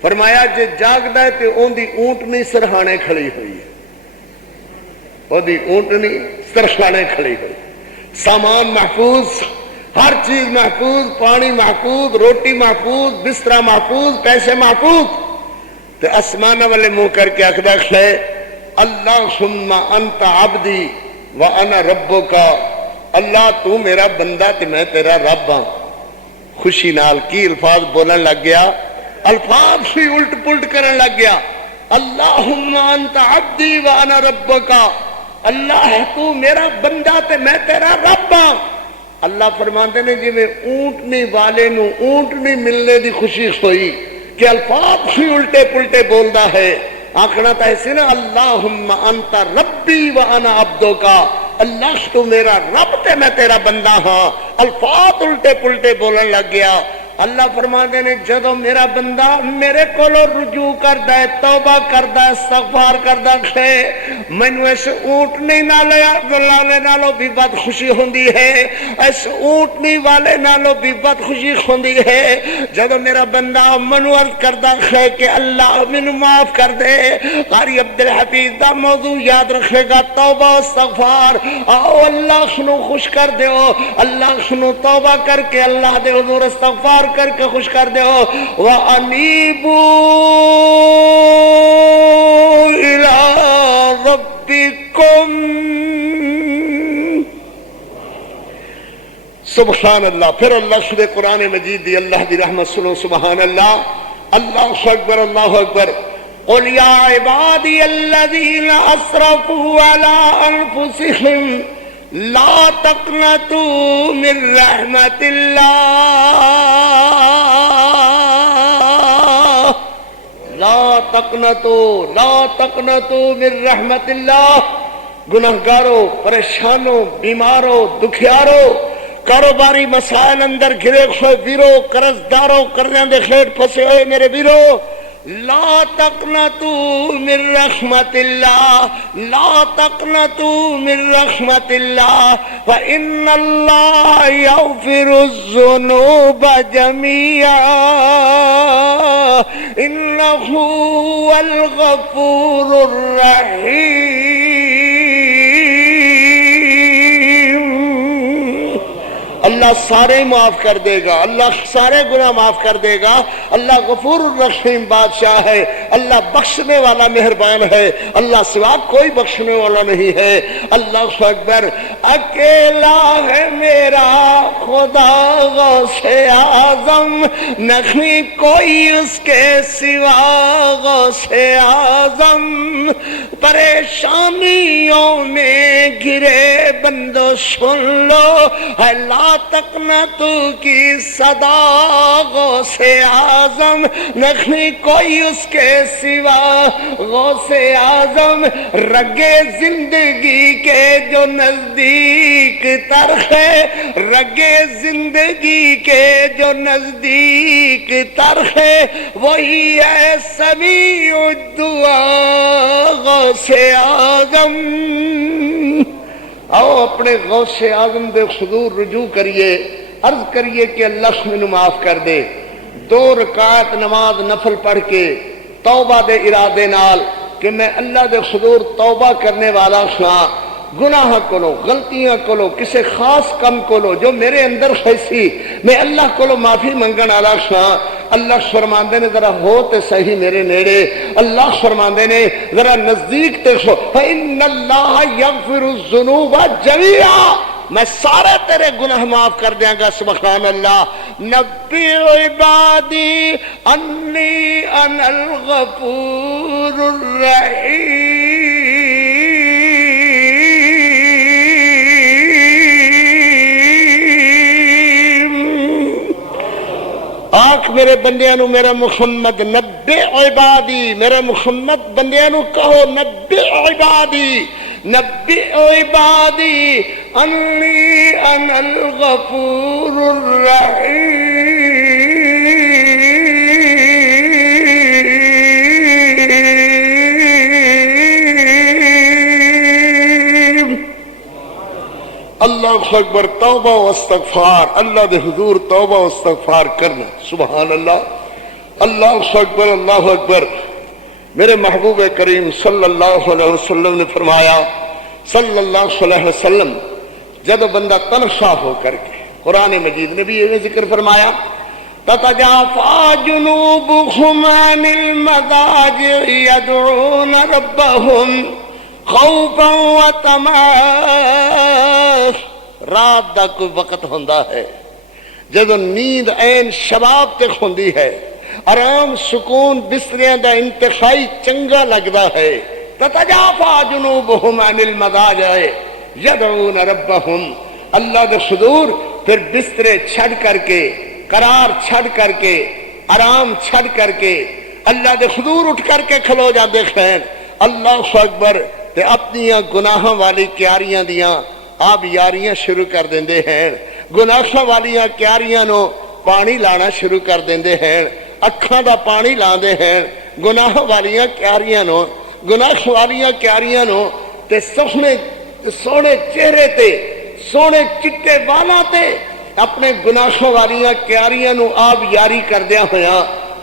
فرمایا جے جاگدا ہے تے اون دی اونٹنی سرہانے کھڑی ہوئی ہے، او دی اونٹنی سرہانے کھڑی ہوئی، سامان محفوظ، ہر چیز محفوظ، پانی محفوظ، روٹی محفوظ، بسترہ محفوظ، پیسے محفوظ، تے آسمان والے منہ کر کے آخدا ہے اللہم انت عبدی وانا ربک، اللہ تو میرا بندہ تے میں تیرا رب ہاں۔ خوشی نال کی الفاظ بولن لگ گیا، الفاظ بھی الٹ پلٹ کرن لگ گیا، اللہم انت عبدی وانا ربک، اللہ ہے تو میرا بندہ تے میں تیرا رب ہاں۔ اللہ فرماتے نے جی میں اونٹنی والے نو اونٹنی ملنے دی خوشی ہوئی کہ الفاظ بھی الٹے پلٹے بولدا ہے، آخنا تا ایسے نا اللہم انت ربی وانا عبدکا، اللہ تو میرا رب تے میں تیرا بندہ ہاں، الفاظ الٹے پلٹے بولن لگ گیا۔ اللہ فرماتے نے جدو میرا بندہ میرے کولو رجوع کردا ہے، توبہ کردا ہے، استغفار کردا ہے، مینوں اس اونٹنی والے نالوں بھی بد خوشی ہوندی ہے، اس اونٹنی والے نالوں بھی بد خوشی ہوندی ہے جدو میرا بندہ منو عرض کردا ہے کہ اللہ مینوں معاف کر دے۔ قاری عبدالحفیظ دا موضوع یاد رکھے گا، توبہ استغفار، آؤ اللہ نو خوش کر دیو، اللہ نو توبہ کر کے اللہ دے حضور استغفار کر کے خوش کر دے ہو۔ وَأَنِيبُوا إِلَىٰ رَبِّكُمْ، سبحان اللہ۔ پھر اللہ شد قرآن مجید دی اللہ دی رحمت سنو، سبحان اللہ، اللہ اکبر، اللہ اکبر۔ قُلْ يَا عِبَادِيَ الَّذِينَ أَسْرَفُوا عَلَىٰ أَنفُسِهِمْ لا تقنطوا من رحمت اللہ، لا تقنطوا من رحمت اللہ۔ گناہگاروں، پریشانوں، بیماروں، دکھیاروں، کاروباری مسائل اندر گھرے ہوئے ویرو، قرضداروں، قرضیاں دے خیٹ پھنسے ہوئے میرے ویرو، لا تقنطوا من رحمت اللہ، لا تقنطوا من رحمت اللہ، فإن اللہ یغفر الذنوب جميعا انہ هو الغفور الرحیم۔ اللہ سارے معاف کر دے گا، اللہ سارے گناہ معاف کر دے گا۔ اللہ غفور الرحیم بادشاہ ہے، اللہ بخشنے والا مہربان ہے، اللہ سوا کوئی بخشنے والا نہیں ہے۔ اللہ اکبر۔ اکیلا ہے میرا خدا غوث اعظم، نہیں کوئی اس کے سوا غوث اعظم، پریشانیوں میں گرے بندو سن لو ہے لا تقنطو کی صدا غوث اعظم، نہیں کوئی اس کے سوا غوث اعظم، رگے زندگی کے جو نزدیک تر ہے، رگے زندگی کے جو نزدیک تر ہے، وہی ہے سمیع الدعا غوث اعظم۔ آؤ اپنے غوث اعظم دے حضور رجوع کریے، عرض کریے کہ اللہ مینوں معاف کر دے۔ 2 رکعت نماز نفل پڑھ کے توبہ دے ارادے نال کہ میں اللہ دے حضور توبہ کرنے والا ہاں، گناہ کولو، غلطیاں کولو، کسے خاص کم کولو جو میرے اندر خیسی، میں اللہ کولو معافی منگن والا ہاں۔ اللہ فرماندے نے ذرا ہو تے صحیح میرے نیڑے، اللہ فرماندے نے ذرا نزدیک تے ہو، فإن اللہ یغفر الذنوب جميعا، میں سارے تیرے گناہ معاف کر دیاں گا۔ سبحان اللہ۔ نبی عبادی انی انا الغفور الرحیم، آنکھ میرے بندیاں نو میرا محمد نبی عبادی، میرا محمد بندیاں نو کہو نبی عبادی، نبی عبادی انی انا الغفور الرحیم۔ اللہ اکبر۔ توبہ و استغفار، اللہ دے حضور توبہ و استغفار کرنا۔ سبحان اللہ، اللہ اکبر، اللہ اکبر۔ میرے محبوب کریم صلی اللہ علیہ وسلم نے فرمایا، صلی اللہ علیہ وسلم، جب بندہ تنخواہ ہو کر کے، قرآن مجید نے بھی یہ ذکر فرمایا، تتجافى جنوبهم عن المضاجع يدعون ربهم خوفا وطمعا۔ رات دا کوئی وقت ہوندا ہے جدو نیند عین شباب تے ہوندی ہے، آرام سکون بستریاں دا انتہائی چنگا لگدا ہے۔ تتجافى جنوبهم عن المضاجع يدعون ربهم، اللہ دے حضور پھر بسترے چھڑ کر کے، قرار چھڑ کر کے، آرام چھڑ کر کے اللہ دے حضور اٹھ کر کے کھلو جاندے ہیں۔ اللہ اکبر۔ تے اپنیاں گناہاں والی کیاریاں دیاں آپ یاریاں شروع کر دیندے ہیں، گناہاں والیاں کیاریاں نو پانی لانا شروع کر دیندے ہیں، اکھاں دا پانی لاندے ہیں گناہ والیاں کیاریاں نو، گناہ والیاں کیاریاں نو تے سونے چہرے تے، سونے چٹے والا تے اپنے گناہ والیاں کیاریاں نو آپ یاری کردیاں ہویاں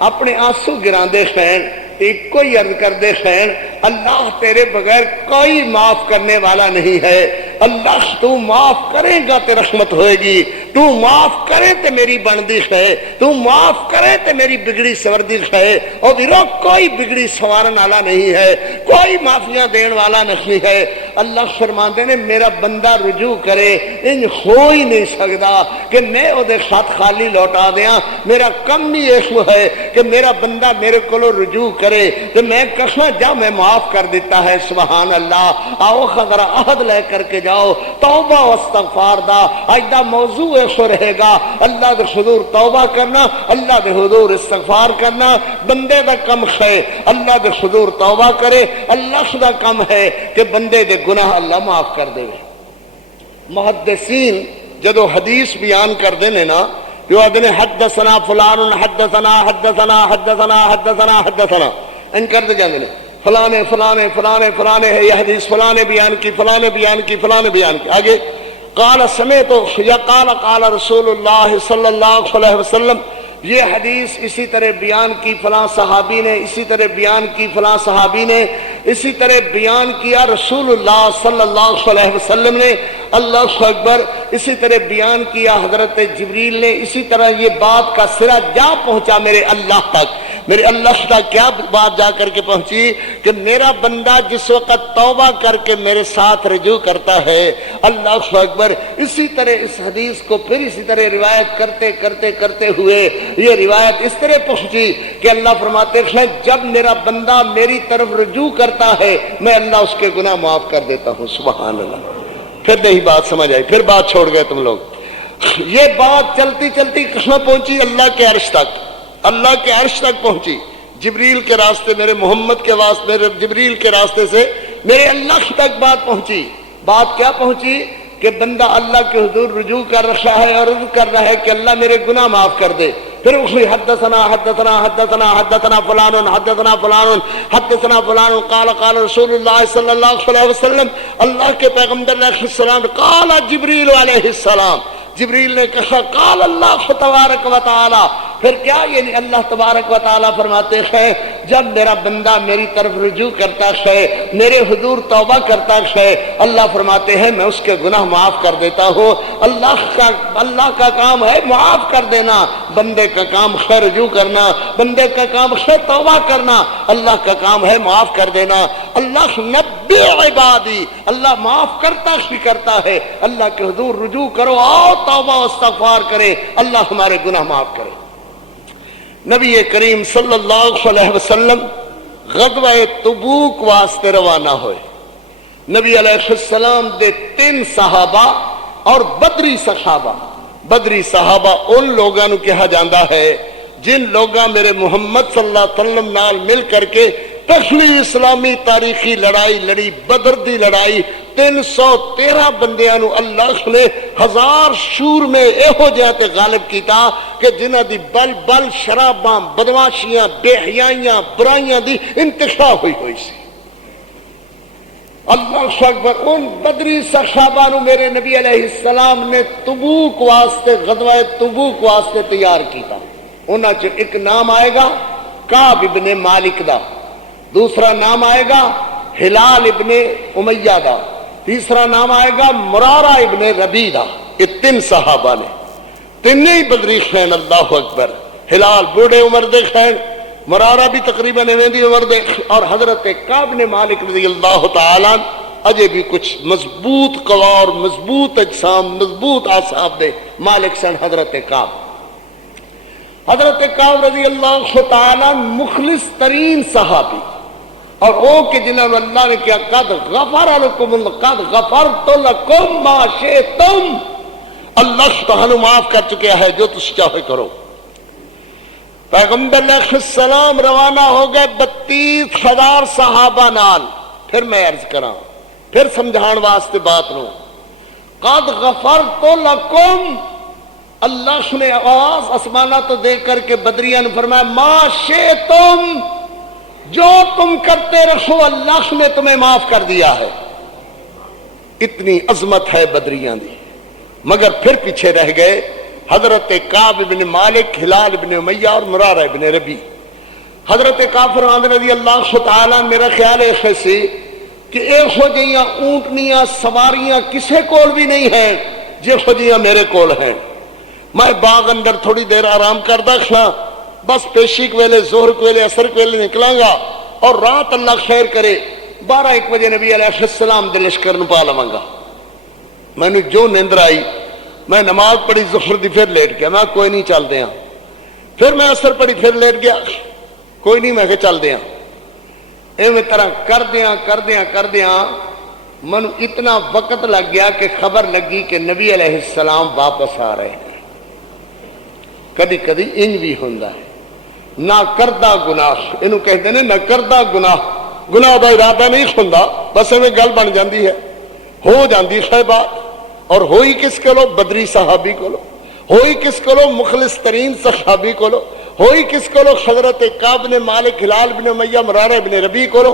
اپنے آنسو گراندے ہیں، ایک کوئی عرض کردے ہیں، اللہ تیرے بغیر کوئی معاف کرنے والا نہیں ہے، اللہ تو معاف کرے گا تے رحمت ہوئے گی، تو معاف کرے تے میری بندی ہے، تو معاف کرے تے میری بگڑی سوردی ہے، اور ویرو کوئی بگڑی سوارن والا نہیں ہے، کوئی معافیاں دین والا نہیں ہے۔ اللہ فرماندے نے میرا بندہ رجوع کرے، ان ہو ہی نہیں سکتا کہ میں او دے ساتھ خالی لوٹا دیاں، میرا کم ہی ایسو ہے کہ میرا بندہ میرے کولو رجوع کرے تو میں کہاں جا میں معاف کر دیتا ہے۔ سبحان اللہ۔ آؤ خضرہ عہد لے کر کے جاؤ توبہ و استغفار دا، آج دا موضوع ایسو رہے گا، اللہ دے حضور توبہ کرنا، اللہ دے حضور استغفار کرنا، بندے دا کم ہے اللہ دے حضور توبہ کرے، اللہ دا کم ہے کہ بندے دے گناہ اللہ معاف کر دے۔ محدثین جدو حدیث بیان کر دینے نا، جو ادنے حدثنا فلان حدثنا حدثنا حدثنا حدثنا حدثنا ان کر دے جاندے نے، فلانے فلانے فلانے فلانے ہے یہ حدیث، فلانے بیان کی، فلانے بیان کی، فلانے بیان کی۔ آگے قال سمیت یا قال رسول اللہ صلی اللہ علیہ وسلم، یہ حدیث اسی طرح بیان کی فلاں صحابی نے، اسی طرح بیان کی فلاں صحابی نے، اسی طرح بیان کیا رسول اللہ صلی اللہ علیہ وسلم نے، اللہ اکبر، اسی طرح بیان کیا حضرت جبریل نے، اسی طرح یہ بات کا سرا جا پہنچا میرے اللہ تک۔ میرے اللہ تک کیا بات جا کر کے پہنچی کہ میرا بندہ جس وقت توبہ کر کے میرے ساتھ رجوع کرتا ہے، اللہ اکبر، اسی طرح اس حدیث کو پھر اسی طرح روایت کرتے کرتے کرتے ہوئے یہ روایت اس طرح پہنچی کہ اللہ فرماتے ہیں جب میرا بندہ میری طرف رجوع کرتا ہے میں اللہ اس کے گناہ معاف کر دیتا ہوں۔ سبحان اللہ۔ پھر نہیں بات سمجھ آئی، پھر بات چھوڑ گئے تم لوگ۔ یہ بات چلتی چلتی کہاں پہنچی؟ اللہ کے عرش تک، اللہ کے عرش تک پہنچی، جبریل کے راستے، میرے محمد کے واسطے، میرے جبریل کے راستے سے میرے اللہ تک بات پہنچی۔ بات کیا پہنچی کہ بندہ اللہ کے حضور رجوع کر رہا ہے اور عرض کر رہا ہے کہ اللہ میرے گناہ معاف کر دے۔ پھر اسی حدثنا حدثنا حدثنا حدثنا فلان حدثنا فلان حدثنا فلان قال قال رسول اللہ صلی اللہ علیہ وسلم، اللہ کے پیغمبر علیہ السلام، قال جبریل علیہ السلام، جبریل نے کہا قال اللہ تبارک و تعالی۔ پھر کیا؟ یعنی اللہ تبارک و تعالی فرماتے ہیں جب میرا بندہ میری طرف رجوع کرتا ہے، میرے حضور توبہ کرتا ہے، اللہ فرماتے ہیں میں اس کے گناہ معاف کر دیتا ہوں۔ اللہ کا کام ہے معاف کر دینا، بندے کا کام ہے رجوع کرنا، بندے کا کام ہے توبہ کرنا، اللہ کا کام ہے معاف کر دینا۔ اللہ نبی عبادی، اللہ معاف کرتا ہی کرتا ہے۔ اللہ کے حضور رجوع کرو، آؤ توبہ و استغفار کرے، اللہ ہمارے گناہ معاف کرے۔ نبی کریم صلی اللہ علیہ وسلم غزوہ تبوک واسطے روانہ ہوئے۔ نبی علیہ السلام دے 3 صحابہ اور بدری صحابہ۔ بدری صحابہ ان لوگوں کو کہا جاندہ ہے جن لوگاں میرے محمد صلی اللہ علیہ وسلم نال مل کر کے پہلی اسلامی تاریخی لڑائی لڑی، بدر دی لڑائی۔ 313 بندیاں نو اللہ نے 1000 شور میں ایہو جہاں تے غالب کیتا کہ جنہ دی بل بل شراباں، بدماشیاں، بے حیائیاں، برائیاں دی انتشا ہوئی سی۔ اللہ اکبر، ان بدری صحابہ نو میرے نبی علیہ السلام نے تبوک واسطے، غزوہ تبوک واسطے تیار کیتا۔ انہاں چ ایک نام آئے گا کعب ابن مالک دا، دوسرا نام آئے گا ہلال ابن امیہ دا، تیسرا نام آئے گا مرارہ ابن ربیع دا۔ یہ 3 صحابہ نے، تینوں ہی بدری خین۔ اللہ اکبر، ہلال بوڑھے عمر دے خین، مرارہ بھی تقریباً ایویں عمر دے، اور حضرت کعب نے مالک رضی اللہ تعالیٰ اجے بھی کچھ مضبوط قوار، مضبوط اجسام، مضبوط اعصاب دے مالک سن حضرت کعب۔ حضرت کعب رضی اللہ تعالیٰ مخلص ترین صحابی، اور او کہ جنہوں نے اللہ نے کیا قد غفر لکم، قد غفرت لکم ما شئتم، اللہ تہانوں معاف کر چکے ہے جو تس چاہے کرو۔ پیغمبر علیہ السلام روانہ ہو گئے 32,000 صحابہ نال۔ پھر میں عرض کراں، پھر سمجھان واسطے بات نو، قد غفرت لکم، اللہ نے آواز آسمانہ تو دیکھ کر کے بدریاں نے فرمایا ما شئتم، جو تم کرتے رہو اللہ نے تمہیں معاف کر دیا ہے۔ اتنی عظمت ہے بدریاں دی، مگر پھر پیچھے رہ گئے حضرت کعب ابن مالک، ہلال ابن امیہ اور مرارہ ابن ربیع۔ حضرت کعب فرماندے رضی اللہ تعالیٰ، میرا خیال ہے سی کہ ایک ہو جیاں اونٹنیاں سواریاں کسے کول بھی نہیں ہیں جے ہو جیاں میرے کول ہیں۔ میں باغ اندر تھوڑی دیر آرام کردہ کھلا، بس پیشی کے ویلے، ظہر کے ویلے، عصر کے ویلے نکلاں گا، اور رات اللہ خیر کرے 12-1 بجے نبی علیہ السلام دے لشکر نو پا لواں گا۔ میں نے جو نیندر آئی، میں نماز پڑھی ظہر دی، پھر لیٹ گیا، میں کوئی نہیں چل دیاں۔ پھر میں عصر پڑھی، پھر لیٹ گیا، کوئی نہیں، میں کہ چل دیاں۔ ایویں طرح کر دیاں من اتنا وقت لگ گیا کہ خبر لگی کہ نبی علیہ السلام واپس آ رہے ہیں۔ کدی کدی انج بھی ہوندا ہے، نہ کردہ گناہ، انہوں کہتے ہیں نہ کردہ گناہ، گناہ دا ارادہ نہیں ہوندا، بس ایویں گل بن جاندی ہے، ہو جاندی ہے بات۔ اور ہوئی کس کولو؟ بدری صحابی کولو، ہوئی کس کولو؟ مخلص ترین صحابی کولو، ہوئی کس کولو؟ حضرت کعب نے مالک، ہلال بن امیہ، مرارہ بن ربیع کولو۔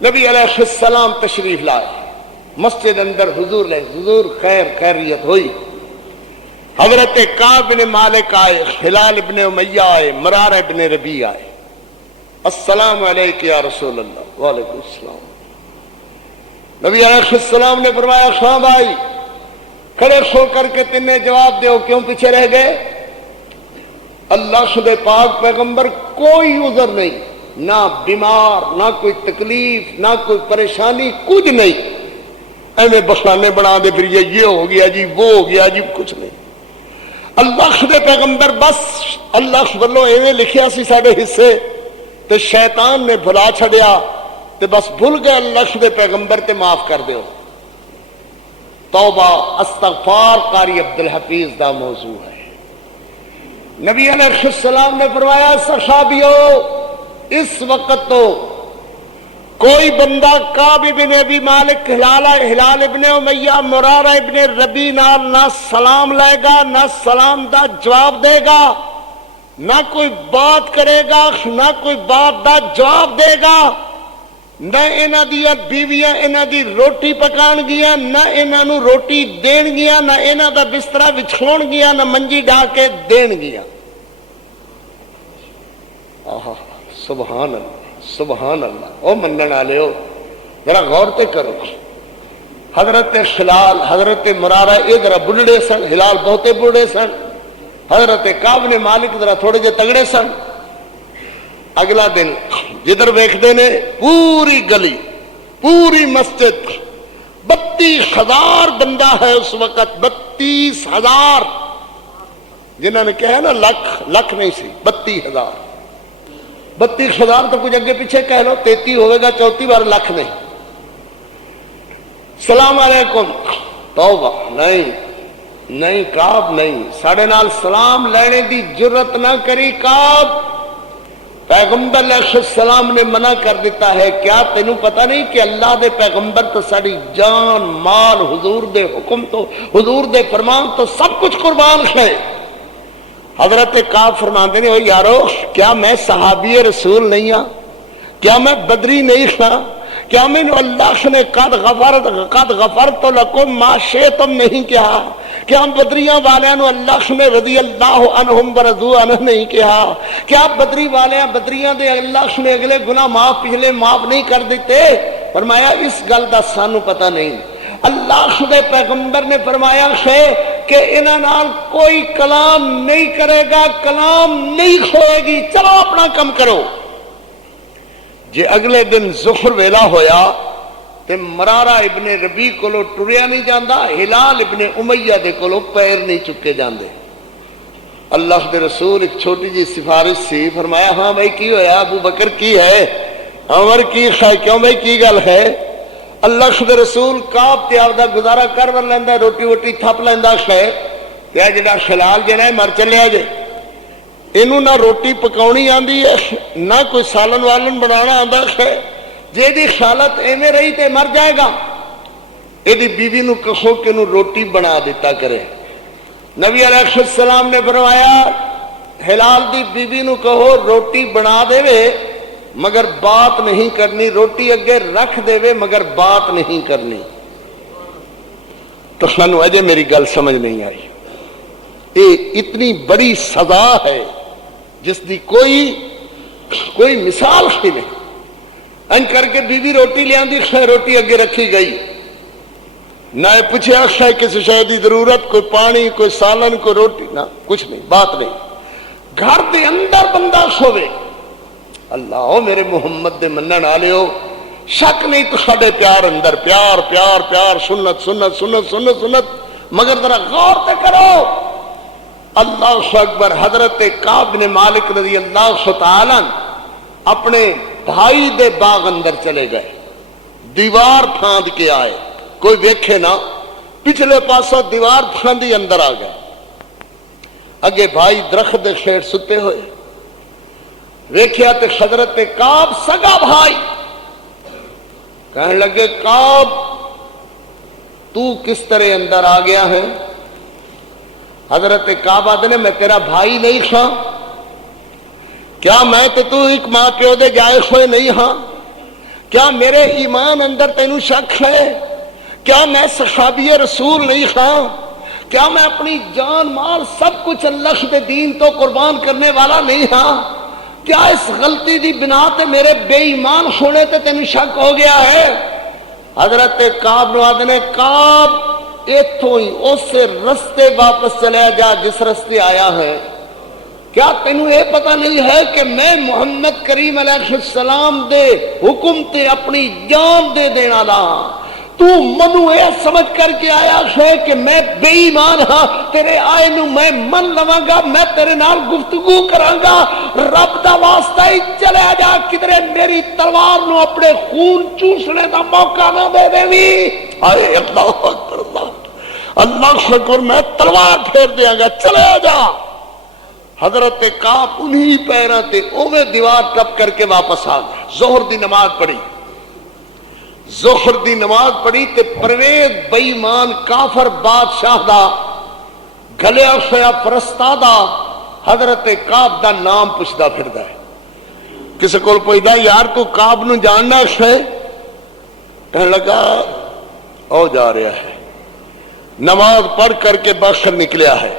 نبی علیہ السلام تشریف لائے مسجد اندر، حضور خیریت ہوئی۔ حضرت کعب بن مالک آئے، ہلال ابن امیہ آئے، مرارہ ابن ربیع آئے۔ السلام علیکم یا رسول اللہ. وعلیکم السلام. نبی علیہ السلام نے فرمایا خاں بھائی کھڑے ہو کر کے تین نے جواب دیو کیوں پیچھے رہ گئے؟ اللہ خدے پاک پیغمبر کوئی عذر نہیں، نہ بیمار، نہ کوئی تکلیف، نہ کوئی پریشانی، کچھ نہیں. ایویں بخانے بنا دے پھر یہ ہو گیا جی وہ ہو گیا جی، کچھ نہیں. اللہ خدے پیغمبر بس اللہ ولو ایویں لکھیا سی ساڈے حصے تو شیطان نے بھلا چھڑیا تو بس بھول گئے اللہ خدے پیغمبر تے معاف کر دیو. توبہ استغفار قاری عبدالحفیظ دا موضوع ہے. نبی علیہ السلام نے فرمایا صحابیو اس وقت تو کوئی بندہ کعب ابن ابی مالک ہلال ابن امیہ مرارہ ابن ربی نال نہ سلام لائے گا، نہ سلام دا جواب دے گا، نہ کوئی بات کرے گا، نہ کوئی بات دا جواب دے گا، نہ انہاں دی بیویاں انہاں دی روٹی پکان گیاں، نہ انہاں نو روٹی دین گیاں، نہ انہاں دا بسترا وچھون گیاں، نہ منجی ڈا کے دین گیاں. آہا سبحان اللہ سبحان اللہ. او منن والے ہو ذرا غور تے کرو. حضرت ہلال حضرت مرارہ یہ ذرا بڑھڑے سن، ہلال بہتے بڑھڑے سن، حضرت کعب نے مالک ذرا تھوڑے جے تگڑے سن. اگلا دن جدھر ویکھدے نے پوری گلی پوری مسجد 32,000 بندہ ہے اس وقت، 32,000 جنہوں نے کہا نا لکھ نہیں سی، 32,000 تو کچھ اگے پیچھے کہہ لو، 33 ہوئے گا 34 بار لکھ نہیں. سلام علیکم. توبہ نہیں کعب نہیں، ساڑھے نال سلام لینے دی جرت نہ کری کعب. پیغمبر علیہ السلام نے منع کر دیتا ہے. کیا تینوں پتہ نہیں کہ اللہ دے پیغمبر تو ساری جان مال حضور دے حکم تو حضور دے فرمان تو سب کچھ قربان ہے. حضرت کعب فرماندے نے او یارو کیا میں صحابی رسول نہیں ہاں؟ کیا میں بدری نہیں ہاں؟ کیا میں اللہ نے قد غفرت لکم ما شئتم نہیں کہا؟ کیا بدریاں والیاں نو اللہ نے رضی اللہ عنہم ورضوا عنہ نہیں کہا؟ کیا بدری والیاں بدریاں دے اللہ نے اگلے گناہ معاف پچھلے معاف نہیں کر دیتے؟ فرمایا اس گل دا سانو پتہ نہیں. اللہ دے پیغمبر نے فرمایا ہے کہ انہاں نال کوئی کلام نہیں کرے گا، کلام نہیں کھوئے گی، چلو اپنا کم کرو. جے اگلے دن ظہر ویلا ہویا تے مرارہ ابن ربی کولو ٹریا نہیں جاندا، ہلال ابن امیہ دے کولو پیر نہیں چکے جاندے. اللہ دے رسول ایک چھوٹی جی سفارش سی. فرمایا ہاں بھائی کی ہویا؟ ابو بکر کی ہے؟ عمر کی ہے؟ کیوں بھائی کی گل ہے؟ اللہ دے رسول کعب تے آپدا گزارا کر لیندا، روٹی ووٹی تھپ لیندا خیر تے جڑا خلال جڑا مر چلیا جے اینوں نہ روٹی پکاونی آندی ہے نہ کوئی سالن والن بنانا آندا ہے. جے دی حالت ایویں رہی تے مر جائے گا. ایدی بیوی نو کہو کہ نو روٹی بنا دیتا کرے. نبی علیہ السلام نے فرمایا ہلال دی بیوی نو کہو روٹی بنا دے مگر بات نہیں کرنی، روٹی اگے رکھ دے مگر بات نہیں کرنی. تو سانو اجے میری گل سمجھ نہیں آئی. یہ اتنی بڑی سزا ہے جس دی کوئی مثال ہی نہیں. ان کر کے بیوی روٹی لے آندی، روٹی اگے رکھی گئی، نہ پوچھا ہے کسی شے دی ضرورت، کوئی پانی، کوئی سالن، کوئی روٹی، نہ کچھ نہیں، بات نہیں. گھر دے اندر بندہ سوے، اللہ میرے محمد دے منن والے ہو شک نہیں تو ساڈے پیار اندر پیار پیار پیار سنت سنت سنت سنت سنت. مگر ذرا غور تے کرو. اللہ اکبر. حضرت کعب بن مالک رضی اللہ تعالی اپنے بھائی دے باغ اندر چلے گئے، دیوار پھاند کے آئے، کوئی ویکھے نہ، پچھلے پاسوں دیوار پھاندی اندر آ گئے. اگے بھائی درخت دے خیر ستے ہوئے، ویکھیا تے حضرت کعب سگا بھائی کہنے لگے کعب تو کس طرح اندر آ گیا ہے؟ حضرت کعب آدھے نے میں تیرا بھائی نہیں ہاں؟ کیا میں تو ایک ماں پیو دے جائے ہوئے نہیں ہاں؟ کیا میرے ایمان اندر تینوں شک ہے؟ کیا میں صحابی رسول نہیں ہاں؟ کیا میں اپنی جان مال سب کچھ اللہ کے دین تو قربان کرنے والا نہیں ہاں؟ کیا اس غلطی دی بنا تے میرے بے ایمان ہونے تے تینوں شک ہو گیا ہے؟ حضرت کعب نو آدھنے کعب ایتھوں ہی اس رستے واپس چلے جا جس رستے آیا ہے. کیا تینوں یہ پتہ نہیں ہے کہ میں محمد کریم علیہ السلام دے حکم تے اپنی جان دے دینا دا. تو منو یہ سمجھ کر کے آیا ہے کہ میں بے ایمان ہاں، تیرے آئے نو میں من لواں گا، میں تیرے نال گفتگو کراں گا. رب دا واسطہ ہی چلے جا، کدھرے میری تلوار نو اپنے خون چوسنے دا موقع نہ دے دیوی. آئے اللہ اکبر، اللہ اکبر، میں تلوار پھیر دیاں گا، چلے جا. حضرت کعب انہی پیراں تے اوے دیوار ٹپ کر کے واپس آ گیا. ظہر دی نماز پڑھی، ظہر دی نماز پڑھی تے پرویز بے ایمان کافر بادشاہ دا گلیا ہویا پرستادہ حضرت کعب دا نام پوچھدا پھردا ہے. کسی کول پوچھدا یار تو کعب نو جاننا ہے؟ کہنے لگا او جا رہا ہے، نماز پڑھ کر کے باہر نکلیا ہے.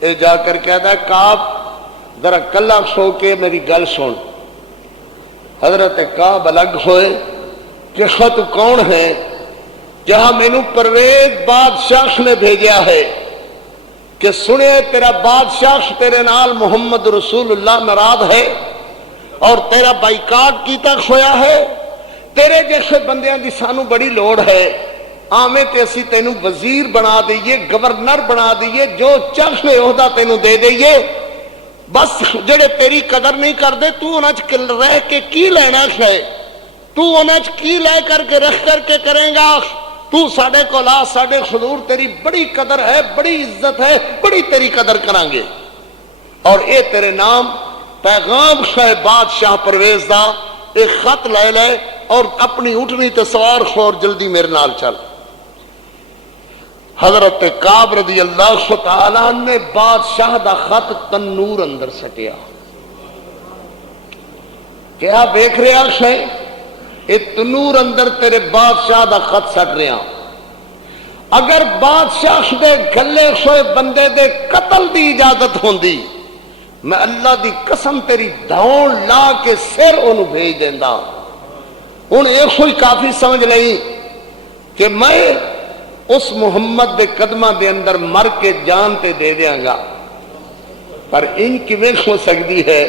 اے جا کر کہتا ہے کعب ذرا کلا سو کے میری گل سن. حضرت کعب الگ ہوئے کہ خط کون ہے؟ جہاں مینوں پرویز بادشاہ نے بھیجا ہے کہ سنے تیرا بادشاہ تیرے نال محمد رسول اللہ ناراض ہے اور تیرا بائیکاٹ کیتا کھویا ہے. تیرے جیسے بندیاں دی سانو بڑی لوڑ ہے، آمیں تے اسی تینوں وزیر بنا دئیے، گورنر بنا دئیے، جو چاہے عہدہ تینوں دے دئیے. بس جڑے تیری قدر نہیں کر دے تو انہاں چ رہ کے کی لینا ہے؟ تو انہاں چ کی لے کر کے رکھ کر کے کریں گا؟ تو ساڑے کو لا، ساڑے حضور تیری بڑی قدر ہے، بڑی عزت ہے، بڑی تیری قدر کریں گے. اور اے تیرے نام پیغام ہے بادشاہ پرویز دا، ایک خط لے لے اور اپنی اٹھنی تے سوار ہو اور جلدی میرے نال چل. حضرت کعب رضی اللہ تعالی نے بادشاہ دا خط تنور اندر سٹیا. کیا دیکھ رہا ہے؟ یہ تنور اندر تیرے بادشاہ دا خط سٹ رہا. اگر بادشاہ دے گلے ہوئے بندے دے قتل دی اجازت ہوندی، میں اللہ دی قسم تیری دھون لا کے سر انہوں بھیج دیندہ. انہیں ایک ہوئی کافی سمجھ لئی کہ میں اس محمد دے قدمہ دے اندر مر کے جان تے دے دیاں گا. پر ان کی میں ہو سکتی ہے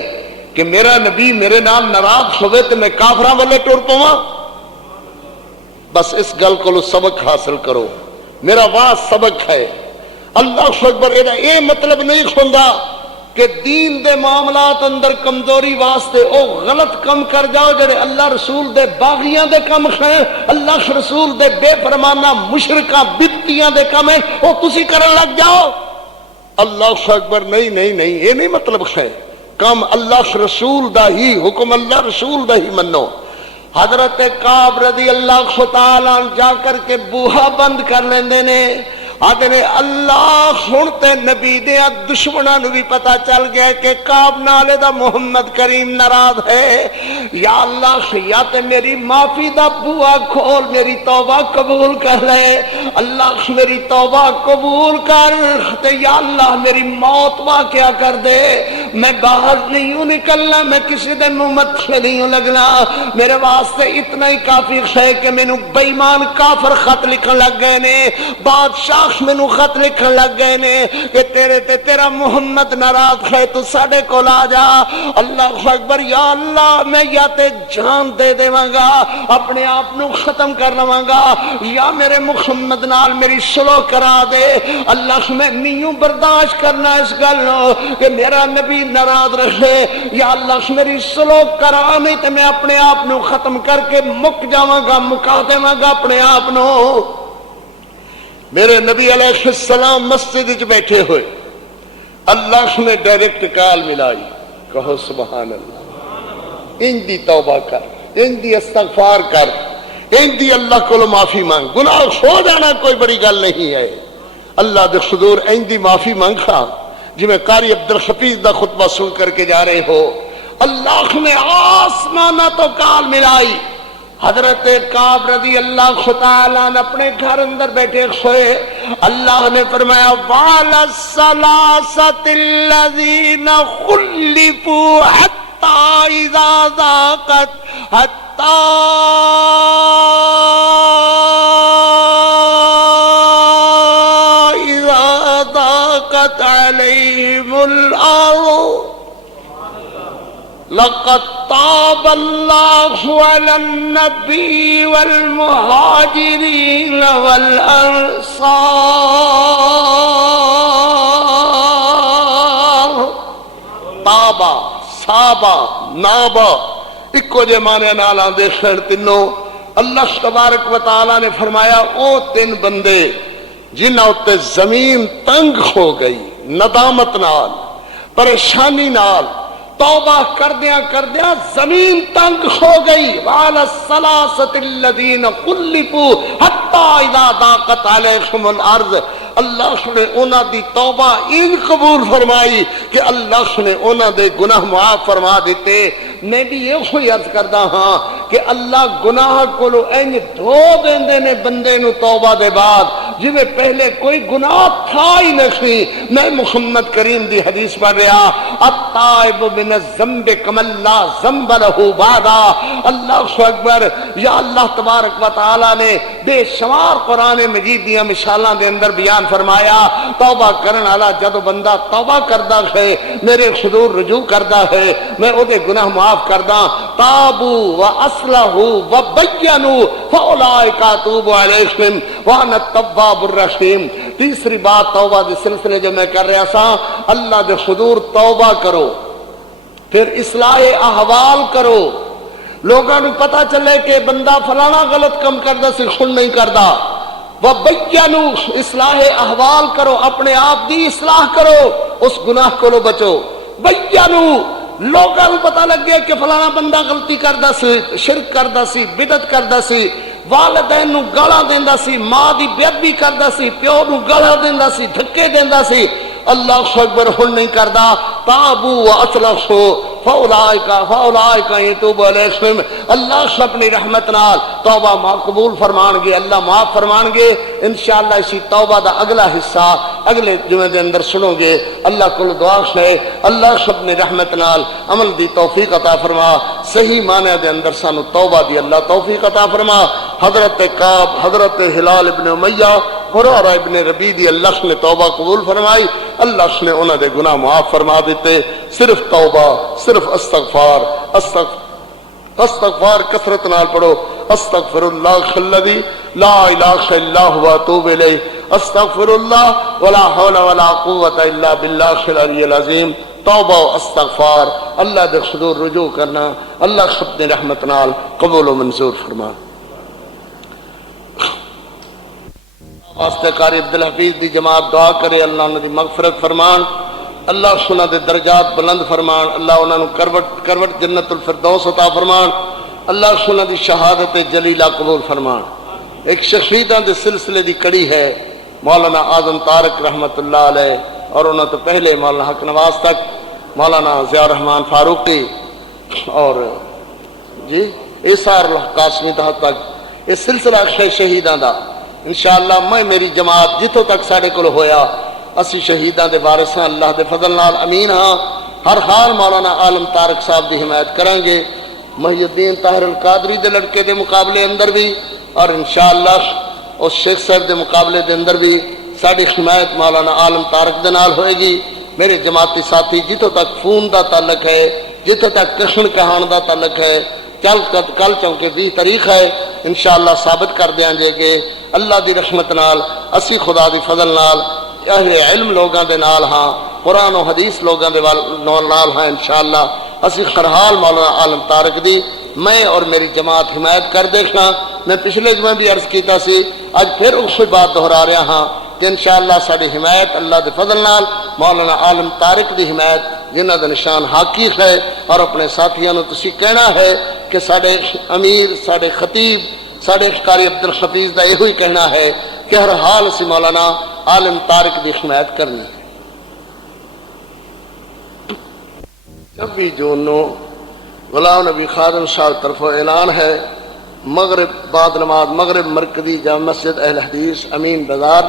کہ میرا نبی میرے نام ناراض ہوئے تو میں کافراں والے ٹور پواں. بس اس گل کو سبق حاصل کرو، میرا واس سبق ہے. اللہ اکبر. یہ مطلب نہیں ہوندا کہ دین دے معاملات اندر کمزوری واسطے او غلط کم کر جاؤ جڑے اللہ رسول دے باغیاں دے کم ہیں، اللہ رسول دے بے فرمانہ مشرکاں بدتیاں دے کم ہیں، او تسی کرن لگ جاؤ. اللہ اکبر. نہیں نہیں نہیں، یہ نہیں مطلب ہے. کم اللہ رسول دا ہی حکم، اللہ رسول دا ہی منو. حضرت کعب رضی اللہ تعالی جا کر کے بوہا بند کر لیندے نے. آدھے اللہ سنتے نبی دیا دشمنوں نو بھی پتا چل گیا کہ کعب نالے دا محمد کریم ناراض ہے. یا اللہ یا تے میری معافی دا بوا کھول، میری توبہ قبول کر لے. اللہ میری توبہ قبول کر تے یا اللہ میری موت واقعہ کر دے. میں باہر نہیں ہوں نکلنا، میں کسی دن مت نہیں ہوں لگنا. میرے واسطے اتنا ہی کافی ہے کہ مینوں بے ایمان کافر خط لکھن لگ گئے نے، بادشاہ مینوں خط لکھن لگ گئے نے کہ تیرے تے تیرا محمد ناراض ہے، تو ساڈے کول آ جا. اللہ اکبر. یا اللہ میں یا تے جان دے دیواں گا، اپنے آپ نو ختم کر لواں گا، یا میرے محمد نال میری صلح کرا دے. اللہ میں نہیں برداشت کرنا اس گل نو کہ میرا نبی ناراض رہے. یا اللہ میری صلح کرا، نہیں تے میں اپنے آپ نو ختم کر کے مک جاواں گا، مکا دیواں گا اپنے آپ نو. میرے نبی علیہ السلام مسجد وچ بیٹھے ہوئے، اللہ نے ڈائریکٹ کال ملائی. کہو سبحان اللہ. ان دی توبہ کر، ان دی استغفار کر، ان دی اللہ کو معافی مانگ. گناہ ہو جانا کوئی بڑی گل نہیں ہے. اللہ دے حضور ان دی معافی مانگا. جی میں قاری عبدالحفیظ دا خطبہ سن کر کے جا رہے ہو، اللہ نے آسمانہ تو کال ملائی. حضرت کعب رضی اللہ تعالیٰ عنہ اپنے گھر اندر بیٹھے سوئے، اللہ نے فرمایا وَعَلَى الثَّلَاثَةِ الَّذِينَ خُلِّفُوا حَتَّى إِذَا ضَاقَتْ عَلَيْهِمُ الْأَرْضُ لقد طاب الله على النبي والمهاجرين والأنصار. طابا صابا نابا اکو جے مانے نال آندے خیر تینوں. اللہ تبارک و تعالی نے فرمایا او تین بندے جنہاں اُتے زمین تنگ ہو گئی، ندامت نال، پریشانی نال، توبہ کردیاں زمین تنگ ہو گئی. وَعَلَى الثَّلَاثَةِ الَّذِينَ خُلِّفُوا حَتَّى إِذَا ضَاقَتْ عَلَيْهِمُ الْأَرْضُ. اللہ نے انہاں دی توبہ ان قبول فرمائی کہ اللہ نے انہاں دے گناہ معاف فرما دیتے. میں بھی یہ ہوئی عرض کردا ہاں کہ اللہ گناہ کولو انج دھو دیندے نے بندے نو توبہ دے بعد جویں پہلے کوئی گناہ تھا ہی نہیں. میں محمد کریم دی حدیث پڑھ رہا التائب من الذنب کمن لا ذنب له بعدا. اللہ اکبر. یا اللہ تبارک و تعالی نے بے شمار قرآن مجید دیاں مثالاں دے اندر بیان فرمایا توبہ کرن والا جدو بندہ توبہ کردا ہے میرے حضور رجوع کردا ہے میں او دے گناہ معاف کردا. تابو واصلحوا وبینوا فاولئک اتوب علیہم وانا التواب الرحیم. تیسری بات توبہ دے سلسلے جو میں کر رہا سا، اللہ دے حضور توبہ کرو، پھر اصلاح احوال کرو، لوگاں نوں پتہ چلے کہ بندہ فلانا غلط کم کردا سی خود نہیں کردا. وَبَيَّنُوا اصلاح احوال کرو، اپنے آپ دی اصلاح کرو، اس گناہ کو لو بچو. بَيَّنُوا لوگاں نوں پتہ لگ گیا کہ فلانا بندہ غلطی کردا سی، شرک کردا سی، بدعت کردا سی، والدین نوں گالاں دیندا سی، ماں دی بے ادبی کردا سی، پیو نوں گالاں دیندا سی، دھکے دیندا سی. اللہ اکبر ہن نہیں کردا. تابو واصلحوا فاولئک یتوب علیہم. اللہ اپنی رحمت نال توبہ قبول فرمان گے، اللہ معاف فرمان گے. انشاءاللہ اسی توبہ دا اگلا حصہ اگلے جمعے دے اندر سنو گے. اللہ کو دعا ہے اللہ اپنی رحمت نال عمل دی توفیق عطا فرما، صحیح معنی دے اندر سانو توبہ دی اللہ توفیق عطا فرما. حضرت کعب، حضرت ہلال ابن امیہ، مرارہ ابن ربیع دی اللہ نے توبہ قبول فرمائی، اللہ نے انہاں دے گناہ معاف فرما دیتے. صرف توبہ، صرف استغفار استغفار کثرت نال پڑھو. استغفر اللہ الذی لا الہ الا هو اتوب الیہ. استغفر اللہ ولا حول ولا قوت الا باللہ العلی العظیم. توبہ و استغفار، اللہ دے حضور رجوع کرنا، اللہ اپنی رحمت نال قبول و منظور فرما. واسطے قاری عبدالحفیظ دی جماعت دعا کرے اللہ انہاں دی مغفرت فرمان، اللہ انہاں دے درجات بلند فرمان، اللہ انہاں نوں کروٹ جنت الفردوس عطا فرمان، اللہ انہاں دی شہادت جلیلہ قبول فرمان. ایک شہیداں دے سلسلے دی کڑی ہے مولانا اعظم طارق رحمت اللہ علیہ، اور انہاں تو پہلے مولانا حق نواز تک، مولانا ضیاء الرحمن فاروقی اور جی ایسار قاسمی تک یہ سلسلہ شہیداں دا انشاءاللہ میں میری جماعت جتوں تک ساڑے کو ہویا اسی شہیداں دے وارث ہاں، اللہ دے فضل نال امین ہاں. ہر حال مولانا عالم طارق صاحب دی حمایت کریں گے، محی الدین طاہر القادری دے لڑکے دے مقابلے اندر بھی، اور انشاءاللہ اس شیخ صاحب دے مقابلے دے اندر بھی ساڑی حمایت مولانا عالم طارق دے نال ہوئے گی. میرے جماعتی ساتھی جتوں تک فون دا تعلق ہے، جتوں تک کشن کہان دا تعلق ہے، کل چونکہ 20 تاریخ ہے انشاءاللہ ثابت کر دیاں جے کہ اللہ دی رحمت نال اسی خدا دی فضل نال اہل علم لوگاں دے نال ہاں، قرآن و حدیث لوگاں دے نال ہاں انشاءاللہ. اسی خرحال مولانا عالم طارق دی میں اور میری جماعت حمایت کر دیکھنا. میں پچھلے جمعہ بھی عرض کیتا سی، آج پھر اسی بات دہرا رہا ہاں کہ انشاءاللہ ساری حمایت اللہ دے فضل نال مولانا عالم طارق دی حمایت جنہ دا نشان حاکی ہے، اور اپنے ساتھیاں نو تسی کہنا ہے کہ ساڑے امیر، ساڑے خطیب، ساڑے قاری عبدالحفیظ دا یہ کہنا ہے کہ ہر حال سے مولانا عالم طارق دی حمایت کرنی ہے. 26 جون نو غلام نبی خادم صاحب طرف اعلان ہے مغرب بعد نماز مغرب مرکزی جامع مسجد اہل حدیث امین بازار